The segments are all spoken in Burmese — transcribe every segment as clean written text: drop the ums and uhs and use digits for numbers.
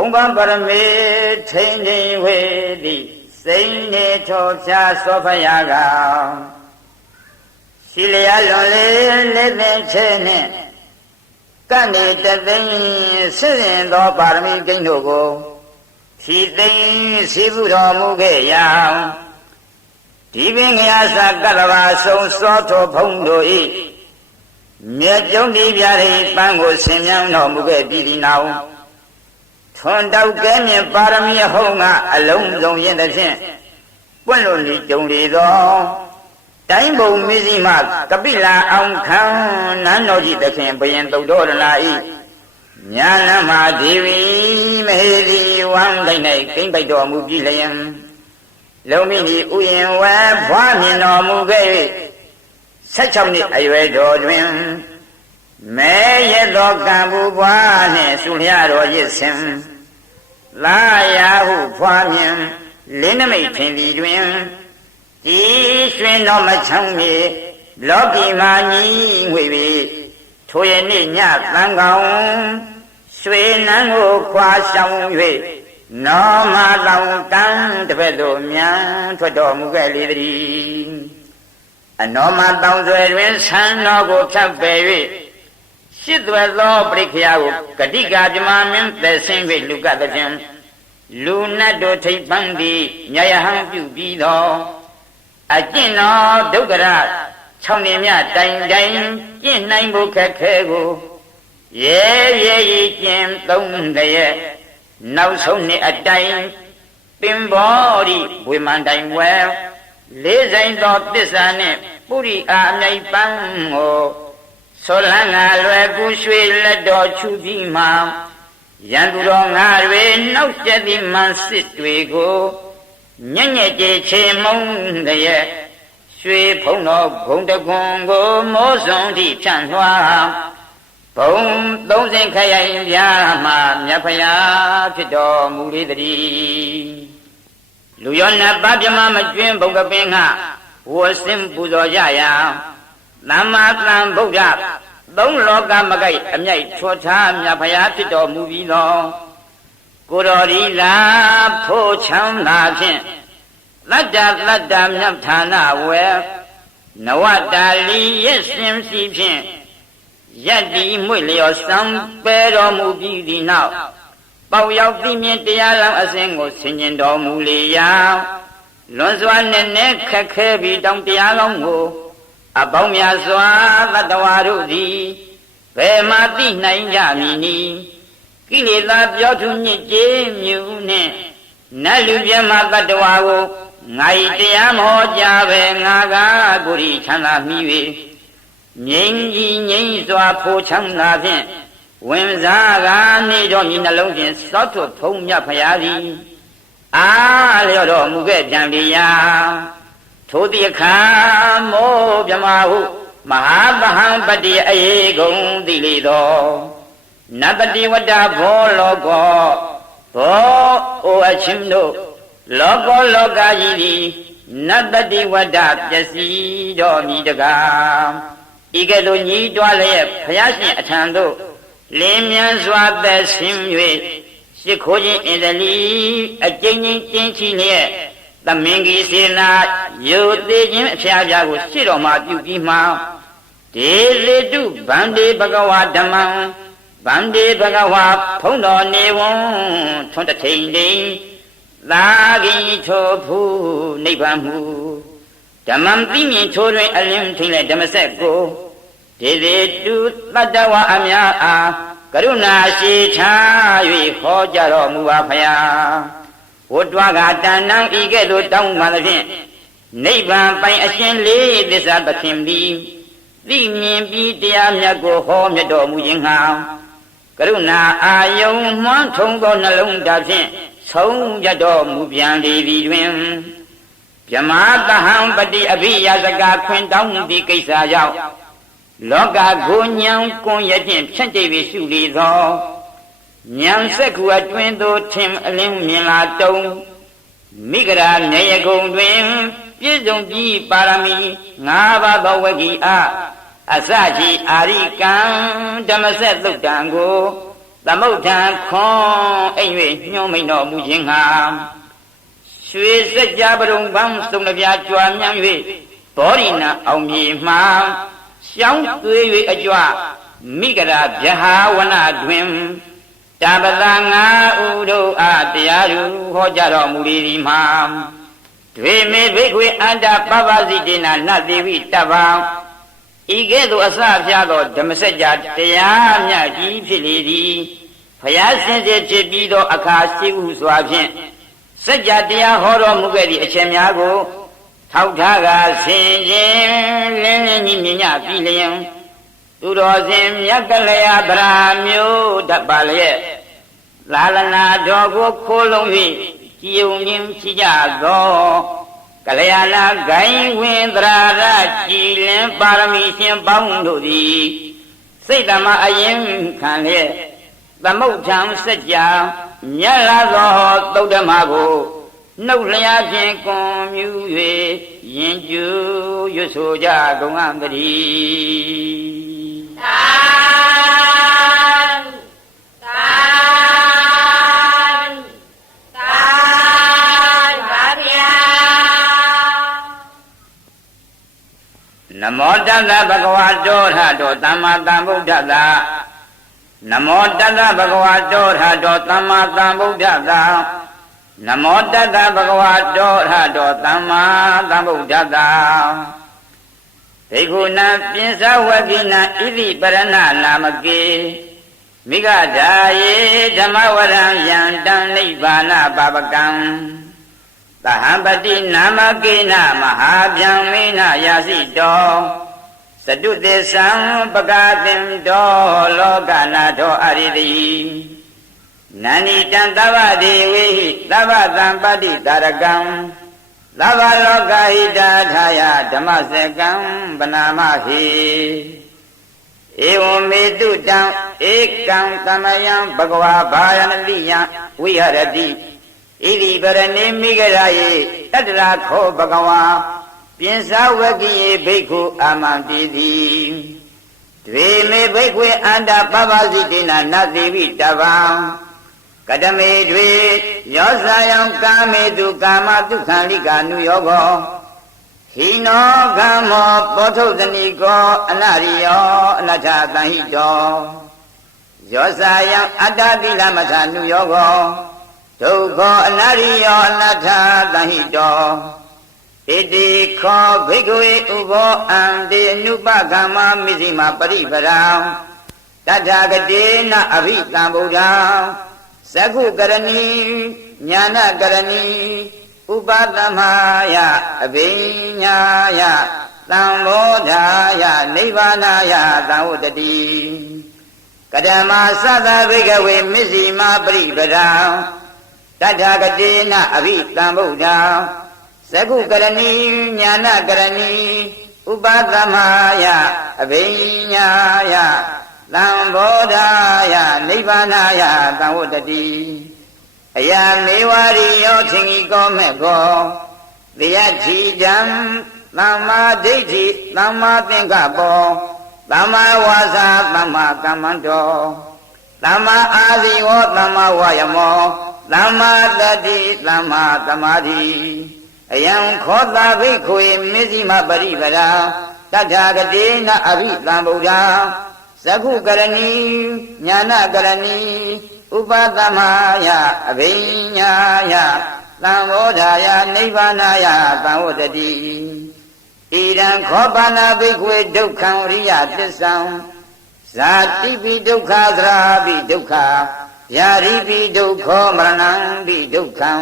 ုံပံပရမေထိန်ထိန်ဝေတိစိန်နေထောဖြာသောဖယာကရှိလျာလွန်လေလက်သင်ချဲနှင့်ကန့်နေတသိန်းဆင့်ရင်သောပါရမီကိန်းတို့ကိုဖြီသိမ်းစီဘူးတော်မူခဲ့ရာဒီပင်ငါစာကတ္တဗာဆုံးစောထောဖုံးတို့၏မြတ်ကျုံဒီပြရိပန်းကိုဆင်မြန်းတော်မူခဲ့ပြီးဒီနောက်ထွန်တောက်ကဲမြင်ပါရမီဟုံးကအလုံးစုံရင်သဖြင့်ပွင့်လို့နေကြုံလေသောတိုင်းဘုံမစ္စည်းမကပိလာအောင်ခံနန်းတော်ကြီးသခင်ဘုရင်သုတ္တရလာ၏ညာလမဒေဝီမဟေတိဝမ်းတိုင်း၌ကိမ့်ပိုက်တော်မူပြီလျင်လုံးမိနီဥယျင်ဝဲဘွားမြင်တော်မူခဲ့၍16နှစ်အရွယ်တော်တွင်မဲရသောကံဘူးဘွားနှင့်ဆုလျာတော်ရစ်စင်လာရာဟုဖွာမြင်လင်းနမိတ်ထင်သည်တွင်ဒီရွှင်တော်မချောင်းမြေလောကီမာညီငွေပြီထိုရနေ့ညသံကောင်ရွှေနန်းကိုခွာဆောင်၍နောမလောင်တန်းတစ်ဖက်သို့မြန်ထွက်တော်မူခဲ့လေသည်အနောမတောင်ဆွဲတွင်ဆန်းတော်ကိုဖြတ်ပယ်၍ရှစ်သွဲသောပရိခယာကိုဂတိကာပြမမင်းသက်ဆင်း၍လူကသဖြင့်လူနတ်တို့ထိပ်ပန်းသည်ညယဟံပြုပြီးသောအကျင့်တော်ဒုက္ခရ6နှစ်မြတိုင်တိုင်ကျင့်နိုင်ဖို့ခက်ခဲကိုရဲရဲကြီးကျင့်3တရက်နောက်ဆုံးနှစ်အတိုင်ပင်ဘောရီဝေမန္တိုင်ဝဲလေးဆိုင်သောတစ္ဆာနှင့်ပုရိအာအမြိုက်ပန်းကိုဆောလန်းငါလွယ်ကူရွှေလက်တော်ချူပြီးမှရန်သူတော်ငါတွေနောက်ကျသည်မှန်စစ်တွေကိုညံ့ညက်ကြချေမုံတဲ့ရွှေဖုံတော်ဘုံတကွန်ကိုမောစုံတိဖြန့်လွှားဘုံ30ခရိုင်ပြားမှမြတ်ဖျားဖြစ်တော်မူလေတည်းလူရောနတ်ပါပြမမကျွင်းဘုံကပင်ကဝဆင်းပူဇော်ကြရာသမ္မာသမ္ဗုဒ္ဓ3လောကမကိုက်အမြိုက်ချောထားမြတ်ဖျားဖြစ်တော်မူပြီးသောကိုတော်ဒီလာဖို့ချမ်းသာဖြင့်လတ္တမြတ်ဌာနဝဲနဝတ္တာလီရဲ့စင်စီဖြင့်ယက်ဒီမွေလျော်စံပယ်တော်မူပြီးဒီနောက်ပေါရောက်သိမြင်တရားလောင်းအစဉ်ကိုဆင်ញင်တော်မူလေရာလွန်စွာနဲ့ခက်ခဲပြီးတောင်းတရားလောင်းကိုအပေါင်းများစွာသတ္တဝါတို့သည်ဘယ်မှသိနိုင်ကြမည်နည်းကိလေသာပြောထုညစ်ကြေးမြူနှင့်နတ်လူပြမသတ္တဝါကိုငါ၏တရားမဟောကြားပဲငါကကိုယ်ဤချမ်းသာမိ၍ငြိမ်းကြီးငြိမ်းစွာဖိုးချမ်းသာဖြင့်ဝင်စားကနေတော်မြည်နှလုံးဖြင့်စောထွတ်ဖုံးမြတ်ဖရာသည်အားလျော့တော်မူခဲ့ပြန်လေရာထိုတိအခါမောမြမဟုမဟာပဟံပတိအေကုံတိလေသောနတတိဝတ္တဘောလောကောဘောအိုအချင်းတို့လောကောလောကကြီးသည်နတတိဝတ္တပျက်စီးတော်မူတကားဤကဲ့သို့ညီးတွားလျက်ဘုရားရှင်အထံသို့လင်းမြန်စွာသက်ဆင်း၍ရှ စ်ခိုးခြင်းအင်္ဒလီအကျဉ်းချင်းကျင်းချီလျက်သမင်ကြီးစေနာယုသေးခြင်းအဖျားဖျားကိုရှေ့တော်မှာပြုပြီးမှဒေလေတုဗန္ဒေဘဂဝါဓမ္မံဗန္ဒေဘဂဝါဖုံးတော်နေဝံထွန်းတထိန်တိန်သာဂိထိုဖူနိဗ္ဗာန်မူဓမ္မံသိမြင်ချိုးတွင်အလင်းထိန်လက်ဓမ္မဆက်ကိုဒေလေတုတတ္တဝါအများအားကရုဏာရှိထား၍ဟောကြားတော်မူပါဖျားဝတ္တဝါကတဏ္ဏံဤကဲ့သို့တောင်းပန်သဖြင့်နိဗ္ဗာန်ပိုင်အရှင်လေးသစ္စာသခင်သည်သိမြင်ပြီးတရားမြတ်ကိုဟောမြတ်တော်မူခြင်းဟာကရုဏာအာယုံမှန်းထုံသောနှလုံးသားဖြင့်ဆုံးပြတော်မူပြန်လေသည်တွင်ဗြဟ္မာတဟံပတိအဘိယစကာခွင်တောင်းသည့်ကိစ္စကြောင့်လောကကိုညံကွန်ရခြင်းဖြန့်ကျိပ်ပြီးရှုလေသောဉာဏ်စက္ခုအတွင်းသို့ထင်အလင်းမြင်လာတုံမိဂရာမြေယကုံတွင်ပြည့်စုံပြီးပါရမီ၅ပါးသောဝဂီအစရှိအာရိကံဓမ္မဆက်သုတ်တံကို သမုဋ္ဌံခွန်အိမ်၍ညှိုးမိန်တော်မူခြင်းဟာရွှေစကြပရုံပန်းစုံတစ်ပြားကြွားမြန်း၍ဘောဓိနအောင်မြေမှရှောင်းသွေး၍အကြွမိဂရာဗျဟာဝနတွင်တပ္ပတာငါဥတို့အားတရားသူဟောကြားတော်မူလေသည်မှာဒွေမေဘိက္ခွေအန္တပပစီတေနာနတ်သေဝိတပ္ပံဤကဲ့သို့အစဖျားသောဓမ္မစကြာတရားမြတ်ကြီးဖြစ်လေသည်ဘုရားရှင်စေဖြစ်ပြီးသောအခါရှိဟုစွာဖြင့်စကြာတရားဟောတော်မူခဲ့သည့်အချက်များကိုထောက်ထားကဆင်ခြင်းလင်းလင်းကြီးမြင်ညပြီးလျင်သူတော်စင်မြတ်ကလျာဗရာမျိုးတတ်ပါလျက်လာလနာတော်ကိုခိုးလုံး၍ကြည်ုံခြင်းရှိကြသောကလျာဏဂိုင်းဝင်သရာရကြည်လင်ပါရမီရှင်ပေါင်းတို့သည်စိတ်တမအရင်ခံလျက်သမုဋ္ဌံစัจ जा မြတ်လာသောသုဒ္ဓမကိုနှုတ်လျာဖြင့်ကွန်မြူ၍ယင်ကျူရွတ်ဆိုကြကုန်အံ့တည်းသာသာသာပါဗျာနမောတတ္တဗုဒ္ဓဝါတောထတောသမ္မာသမ္ဗုဒ္ဓတ္တနမောတတ္တဗုဒ္ဓဝါတောထတောသမ္မာသမ္ဗုဒ္ဓတ္တနမောတတ္တဗုဒ္ဓဝါတောထတောသမ္မာသမ္ဗုဒ္ဓတ္တဒိက္ခုနံပိစဝကိနံဣတိပရဏနာမကေမိဂဓာယေဓမ္မဝရံယံတံနိဗ္ဗာနပါပကံသဟံပတိနာမကေနမဟာဗျံမေနယာစိတောစတုသေသံပကသင်တောလောကနာထောအရိတိနန္ဒီတံသဗ္ဗဒေဝိဟိသဗ္ဗသံပတ္တိတာရကံသဗ္ဗလောကဟိတာထာယဓမ္မစကံပနာမဟိဧဝမေတုတံဧကံသမယံဘဂဝါဘာယနတိယဝိဟရတိဣတိပရဏိမိဂရာယေတတ္တရာခောဘဂဝါပိစဝကိယေဘိက္ခုအာမံတိတိဒွေမေဘိက္ခွေအန္တပပစီတေနနသေဝိတပ္ပံကတမေတွေယောဇာယံကာမေတုကာမတုခံလိကာနုယောဂောဟိနောကမ္မောပောထုသနိကောအနရိယောအနတ္ထသံဟိတောယောဇာယံအတ္တတိလမထာနုယောဂောဒုက္ခောအနရိယောအနတ္ထသံဟိတောဣတိခောဘိက္ခဝေဥဘောအံတေအနုပကမ္မမစ္စည်းမပရိပရံတထာဂတေနအဘိတံဗုဒ္ဓံသကုကရဏီညာနကရဏီဥပသမယအဘိညာယသံဘောဓာယနိဗ္ဗာနယသံဝတ္တိကဓမ္မသတ္တဘိကဝေမစ္စည်းမပရိပဒံတထာဂတေနအဘိတံဗုဒ္ဓံသကုကရဏီညာနကရဏီဥပသမယအဘိညာယသံဘောဓာယနိဗ္ဗာနယသံဝတ္တိအယမေဝရိယောသင်္ကိကောမေကောသေယတိတံသမ္မာဒိဋ္ဌိသမ္မာသင်္ကပ္ပောသမ္မာဝါစာသမ္မာကမ္မန္တောသမ္မာအာဇီဝောသမ္မာဝါယမောသမ္မာတတ္တိသမ္မာသမာဓိအယံခောတာဘိက္ခွေမစ္စည်းမပရိပဒာတထာဂတေနအဘိသံဗုဒ္ဓံသကုကရဏီညာနကရဏီဥပသမယအဘိညာယသံဘောဓာယနိဗ္ဗာနယသံဝတ္တိဣဒံခောပါဏဘိက္ခွေဒုက္ခံရိယသစ္ဆံဇာတိပိဒုက္ခသရာပိဒုက္ခယာရိပိဒုက္ခောမရဏံပိဒုက္ခံ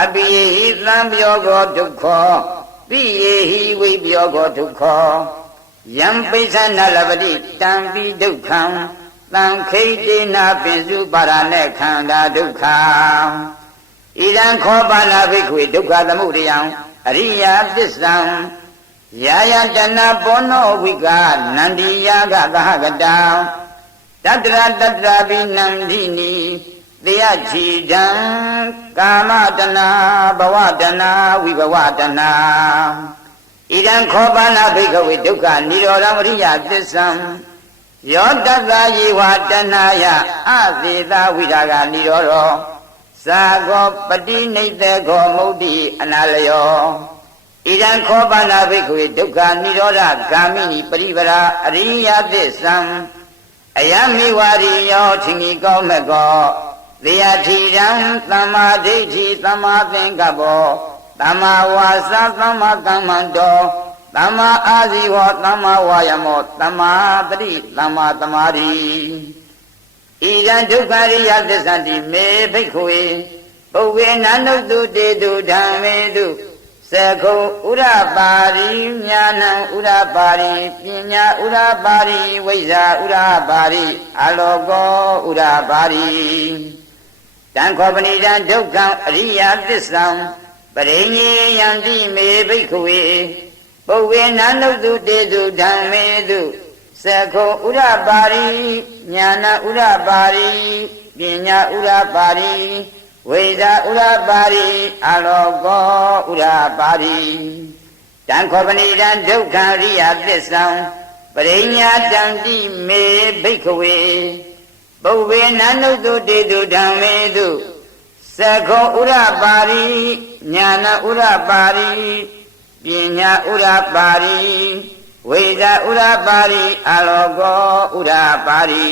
အပိယေဟိသံပြောကောဒုက္ခောပိယေဟိဝိပြောကောဒုက္ခောယံပိဿနလပတိတံပိဒုက္ခံသံခိတေနာပင်စုပါရณะခန္ဓာဒုက္ခဣဒံခောပါဏဘိက္ခွေဒုက္ခသမုဒယံအရိယသစ္ဆံယာယတနာဘောနောဝိကနန္ဒီယာကသဟကတံတတ္တရတတ္တရာပိနန္ဒီနီသေယချီတံကာမတနာဘဝတနာဝိဘဝတနာဣဒံခောပါဏဘိက္ခဝေဒုက္ခនិရောဓံအရိယသစ္ဆံ ယောတတယေဝတဏယအသေသဝိရာဂနိရောဓသာဂောပတိနိတ္တခောမုဒ္တိအနာလယောဣဒံခောပါဏဘိက္ခွေဒုက္ခနိရောဓဂာမိနိပရိပရာအရိယသစ္ဆံအယမိဝါရိယောသင်္ကိကောမကောသေယထိရံသမ္မာဒိဋ္ဌိသမ္မာသင်္ကပ္ပောသမ္မာဝါစာသမ္မာကမ္မန္တောသမ္မာအာဇီဝသမ္မာဝါယမောသမ္မာတတိသမ္မာသမာဓိဣဒံဒုက္ခရိယသစ္ဆန္တိမေဘိက္ခွေပုဗ္ဗေနန္နုတုတေတုဓမ္မေတုသကုံဥရပါရိညာဏံဥရပါရိပညာဥရပါရိဝိဇ္ဇာဥရပါရိအလောကောဥရပါရိတံခောပဏိတံဒုက္ခံအရိယသစ္ဆံပရိညေယံတိမေဘိက္ခွေပုဗ္ဗေနန္နုတုတေတုဓမ္မေတုသကုံဥရပါရိညာဏဥရပါရိပညာဥရပါရိဝိဇာဥရပါရိအလောကောဥရပါရိတံခောပဏိတံဒုက္ခရိယသစ္ဆံပရိညာတံတိမေဘိက္ခဝေပုဗ္ဗေနန္နုတုတေတုဓမ္မေတုသခောဥရပါရိညာဏဥရပါရိပညာဥရပါရိဝိဇာဥရပါရိအလောကောဥရပါရိ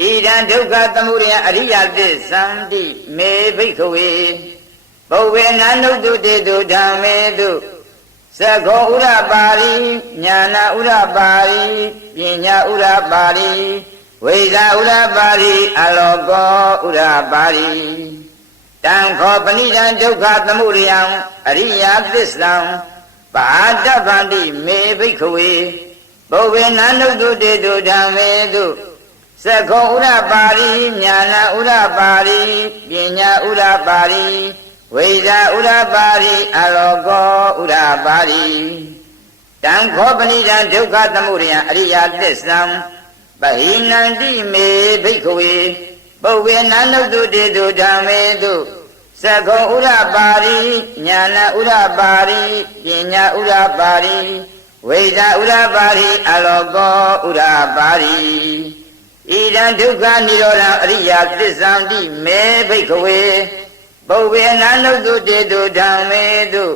ဣဒံဒုက္ခသမုဒယအရိယသစ္ဆန္တိမေဘိက္ခဝေပုဗ္ဗေနန္နုတုတေတုဓမ္မေတုသခောဥရပါရိညာဏဥရပါရိပညာဥရပါရိဝိဇာဥရပါရိအလောကောဥရပါရိတံခောပဏိတံဒုက္ခသမုဒယအရိယသစ္ဆံပါဒဗန္တိမေဘိက္ခဝေပုဗ္ဗေနန္နုတုတေတုဓမ္မေတုသခောဥရပါရိညာဏဥရပါရိပညာဥရပါရိဝိဇာဥရပါရိအလောကောဥရပါရိတံခောပဏိတံဒုက္ခသမုဒယအရိယသစ္ဆံပဟိနန္တိမေဘိက္ခဝေပုဗ္ဗေနန္နုတုတေတုဓမ္မေတုသခောဥရပါရိညာဏဥရပါရိပညာဥရပါရိဝိဇာဥရပါရိအလောကောဥရပါရိဣဒံဒုက္ခនិရောဓအရိယသစ္ဆန္တိမေဘိက္ခဝေပုဗ္ဗေနန္နုတုတေတုဓမ္မေတု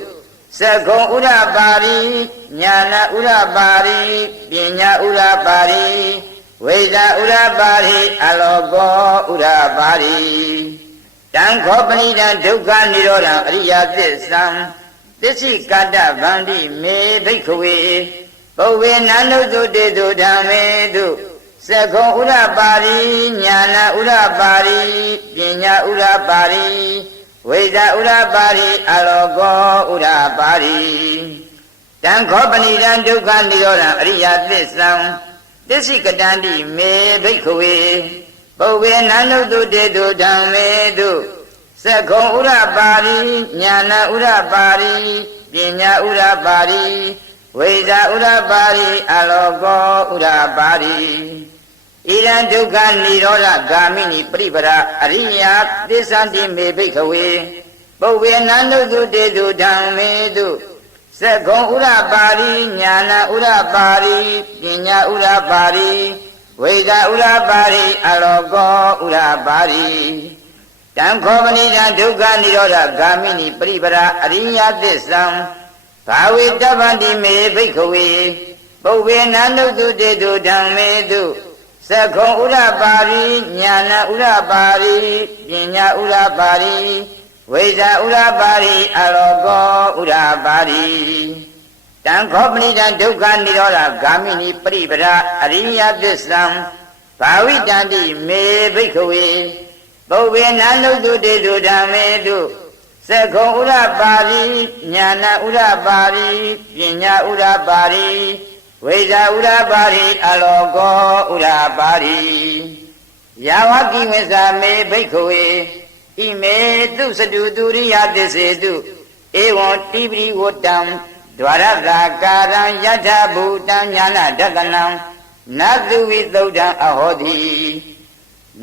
သခောဥရပါရိညာဏဥရပါရိပညာဥရပါရိဝိဇာဥရပါရိအလောကောဥရပါရိတံခောပဏိတံဒုက္ခនិရောဓအရိယသစ္ဆံသစ္စိကတ္တဗန္တိမေဘိက္ခဝေပုဗ္ဗေနန္နုတုတေတုဓမ္မေတုသခောဥရပါရိညာဏဥရပါရိပညာဥရပါရိဝိဇာဥရပါရိအလောကောဥရပါရိတံခောပဏိတံဒုက္ခនិရောဓအရိယသစ္ဆံသစ္စိကတန္တိမေဘိက္ခဝေပုဗ္ဗေနန္နုတုတေတုဓမ္မေတုသခောဥရပါရိညာဏဥရပါရိပညာဥရပါရိဝိဇာဥရပါရိအလောကောဥရပါရိဣဒံဒုက္ခនិရောဓဂာမိနိပရိပရာအရိယသစ္ဆန္တိမေဘိက္ခဝေပုဗ္ဗေနန္နုတုတေတုဓမ္မေတုသခောဥရပါရိညာဏဥရပါရိပညာဥရပါရိဝိဇာဥရပါရိအလောကောဥရပါရိတံခောပဏိတံဒုက္ခនិရောဓဂာမိနိပရိပရာအရိယသစ္ဆံဘာဝေတဗ္ဗန္တိမေဘိက္ခဝေပုဗ္ဗေနန္နုတုတေတုဓမ္မေတုသခောဥရပါရိညာဏဥရပါရိပညာဥရပါရိဝိဇာဥရပါရိအလောကောဥရပါရိတံခောပဏိတံဒုက္ခនិရောဓဂာမိနိပရိပရာအရိယသစ္ဆံဘာဝိတန္တိမေဘိက္ခဝေပုဗ္ဗေနန္နုတုတေတုဓမ္မေတုသခောဥရပါရိညာဏဥရပါရိပညာဥရပါရိဝိဇာဥရပါရိအလောကောဥရပါရိယာဝကိဝိဇာမေဘိက္ခဝေဣမေတုစတုသူရိယသစ္စေတုဧဝံတိပရိဝတ္တံဒွါရတာကာရံယထဘူတံညာဏဒတနံနသုဝိသုဒ္ဓံအဟောတိ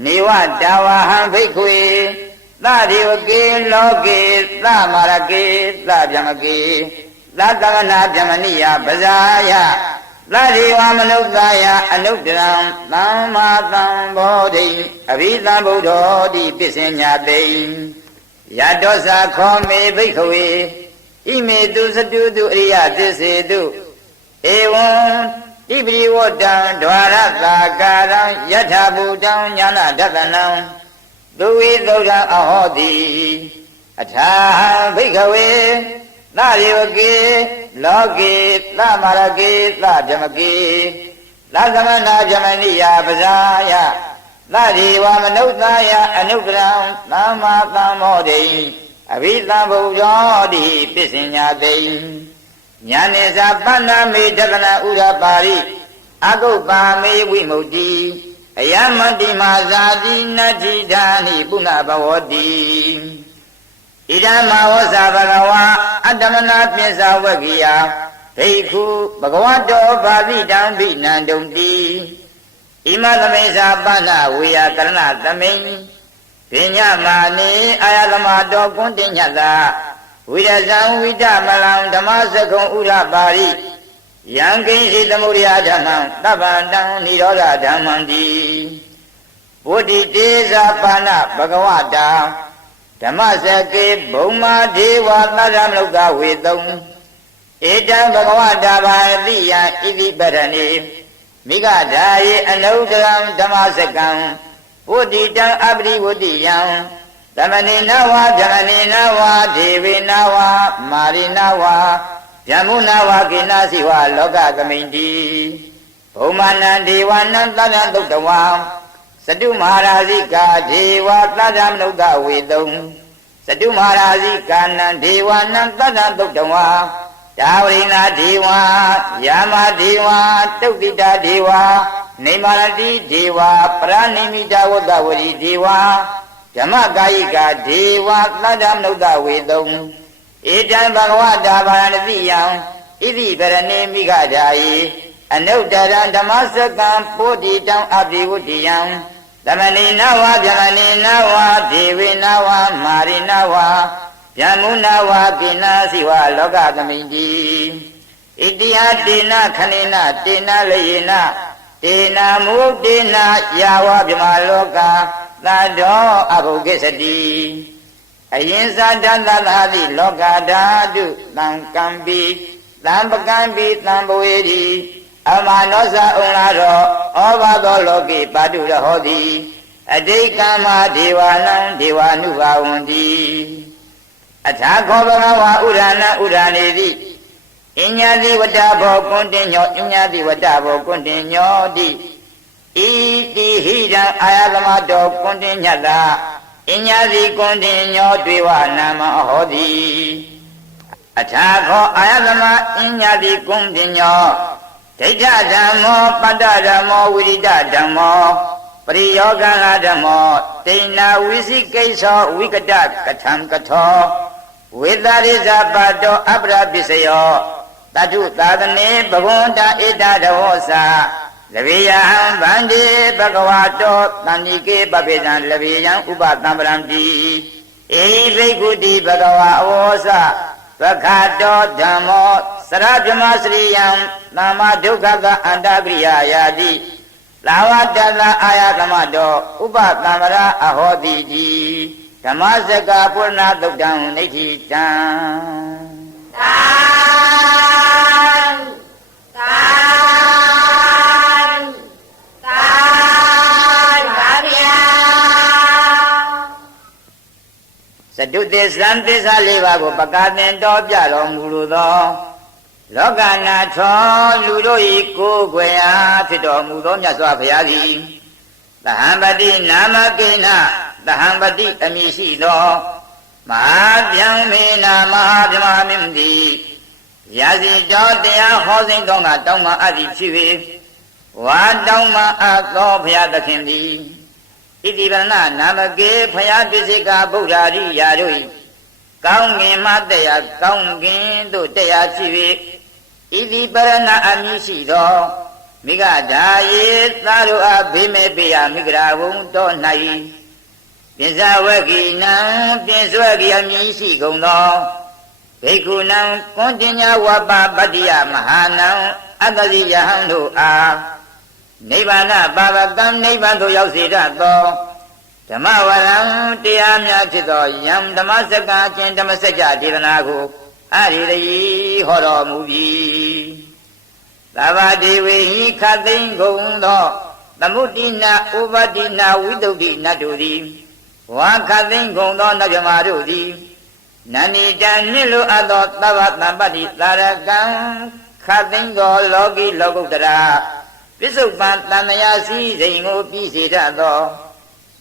နေဝတာဝဟံဘိက္ခွေသဒေဝကေလောကေသမာရကေသဗျမကေသတ္တမနာဗျမနိယပဇာယသ သတိဝမနုဿာယအနုတ္တရံသမ္မာသမ္ဗောဓိအဘိသံဗုဒ္ဓောတိပစ္စညာတိယတောသခောမေဘိက္ခဝေဣမေတုသတုတုအရိယသစ္စေတုဧဝံဣပရိဝတ္တံဒွါရတာကာရံယထာဘူတံညာနာဒသနံသူဝိသုဒ္ဓံအဟောတိအထာဘိက္ခဝေသရေဝကေလောကေသမရကေသဗြမကေသသမဏဗြမဏိယပဇာယသတိဝမနုဿာယအနုကရံသမ္မာသမ္မောဓိအဘိသံဗုဒ္ဓောတိပစ္စညာတိညာနေသာပဏ္ဏမေတက္ကနာဥရပါရိအကုပ္ပါမေဝိမု ക്തി အယမတ္တိမာဇာတိနတ္ထိဓာနိပုဏ္ဏဘဝတိဣဒံမဝဇ္ဇဘဂဝါအတ္တမနာပိစ္ဆဝဂ္ဂိယဘိက္ခုဘဂဝတောဘာတိတံဘိနန္တုံတိဣမသမိစ္ဆာပဏ္ဏဝေယကရဏသမိန်ပညာမာနိအာယသမတောကွန်းတင်ညတဝိရဇံဝိတမလံဓမ္မစကုံဥရပါရိယံကိဉ္စီသမုဒယဓမ္မံသဗ္ဗန္တံនិရောဓဓမ္မံတိဗုဒ္ဓိတေဇာပါဏဘဂဝတာဓမ္မစကေဘုံမာဒေဝသတ္တမလုကဝေတုံဧတံဘဂဝတာဘာတိယံဣတိပရဏိမိဂဓာယေအနုတရံဓမ္မစကံဝုဒ္ဓိတံအပရိဝုဒ္ဓိယံသမဏေနဝါဓမ္မနေနဝါဒေဝေနဝါမာရိနဝါယမုနဝါကိနာစီဝါလောကသမိန်တိဘုံမာနံဒေဝနံသတ္တသုတ္တဝါစတုမဟာရာဇိကာဒေဝသတ္တမနုဿဝေတုံစတုမဟာရာဇိကာနံဒေဝနံသတ္တသုတ္တဝါဒါဝရိနာဒေဝယာမဒေဝတုတ်တိတာဒေဝနေမာရတိဒေဝပရဏိမိတဝတ္တဝရီဒေဝဓမ္မကာယိကာဒေဝသတ္တမနုဿဝေတုံဧတံဘဂဝတာဘာရတိယံဣတိပရဏိမိဂဓာယေအနုတ္တရံဓမ္မစကံပုဒ္ဓိတံအပိဝုဒ္ဓိယံသမဏေနဝါဗျမဏေနဝါဒေဝေနဝါမာရိနဝါဗျမုနဝါကိနာစီဝါလောကသမိန်တိဣတိယတေနခဏေနတေနလယေနတေနမုတေနယာဝဗျမလောကသတ္တောအဘုဂ္ဂစ္စတိအယင်ဇာတသသာတိလောကဓာတုသံကံပိသံပကံပိသံဘဝေတိအမနောဇဥံလာရောဩဘာသောလောကေပါတုရဟောတိအတိတ်ကမ္မာဒေဝနံဒေဝ ानु ဘာဝန္တိအထာခောဘဂဝါဥရဏဥရဏေတိအညတိဝတ္တဘောကွန်တင်ညောအညတိဝတ္တဘောကွန်တင်ညောတိဣတိဟိတံအာယသမတောကွန်တင်ညတအညတိကွန်တင်ညောတွေဝနာမအဟောတိအထာခောအာယသမအညတိကွန်တင်ညောဒိဋ္ဌဓမ္မောပတ္တဓမ္မောဝိရိဒဓမ္မောပရိယောဂံဓမ္မောတိဏ္ဏဝိသိကိစ္ဆောဝိကတကထံကထောဝေသရိဇပတောအပရပစ္စယောတတုသာသနေဘဂဝန္တဧတတဝောစာလဗေယံဗန္တိဘဂဝတောတဏိကေပပိသံလဗေယံဥပသံပရံတိဧဘိက္ခုတိဘဂဝအဝောစသက္ခတောဓမ္မောစရဗြမစရိယံသမ္မာဒုက္ခကအန္တကရိယာယာတိလာဝတ္တလအာယသမတောဥပသံပရအဟောတိတိဓမ္မစကပုရဏသုတ်တံနိဋ္ဌိတံသာစတုသစ္စာသစ္စာလေးပါးကိုပကာသင်တော်ပြတော်မူလိုသောလောကနာထောလူတို့၏ကိုယ်ွယ်အားဖြစ်တော်မူသောမြတ်စွာဘုရားသည်သဟံပတိနာမကိဏသဟံပတိအမည်ရှိသောမဟာဗျံမေနာမဟာဗြဟ္မာမင်းသည်ရာဇီတော်တရားဟောစဉ်တော်ကတောင်းမှအပ်သည်ဖြစ်၍ဝါတောင်းမှအပ်သောဘုရားသခင်သည်ဣတိပရဏနာမကေဖယားပိစိကဗုဒ္ဓရိယာတို့၏ကောင်းငင်မှတရားကောင်းငင်သို့တရားဖြစ်၍ဣတိပရဏအမည်ရှိသောမိဂဓာယေသာတို့အားဘေးမဲ့ပေယမိဂရာဝုံတော်၌ပိဇဝဂိနံပိဇဝဂိအမည်ရှိကုန်သော ဘေကုဏံကွန်တင်ညာဝပ္ပပတ္တိယမဟာနံအတ္တတိယဟံတို့အားနိဗ္ဗာန်ပါဝကံနိဗ္ဗာန်သို့ရောက်စေတတ်သောဓမ္မဝရံတရားများဖြစ်သောယံဓမ္မစကားအချင်းဓမ္မစကြာဒေသနာကိုအရိရိဟောတော်မူပြီသဗ္ဗဒေဝေဟိခသိင်္ဂုံသောသမုဒ္ဒိနာဥပဒိနာဝိတုဒ္ဓိနတ်တို့သည်ဝါခသိင်္ဂုံသောနတ်မြမာတို့သည်နန္ဒီတံနိလိုအပ်သောသဗ္ဗတံပတ္တိသာရကံခသိင်္ဂောလောကီလောကုတ္တရာပစ္စုပန်တဏှာစည်းစိမ်ကိုပြီးစေတတ်သော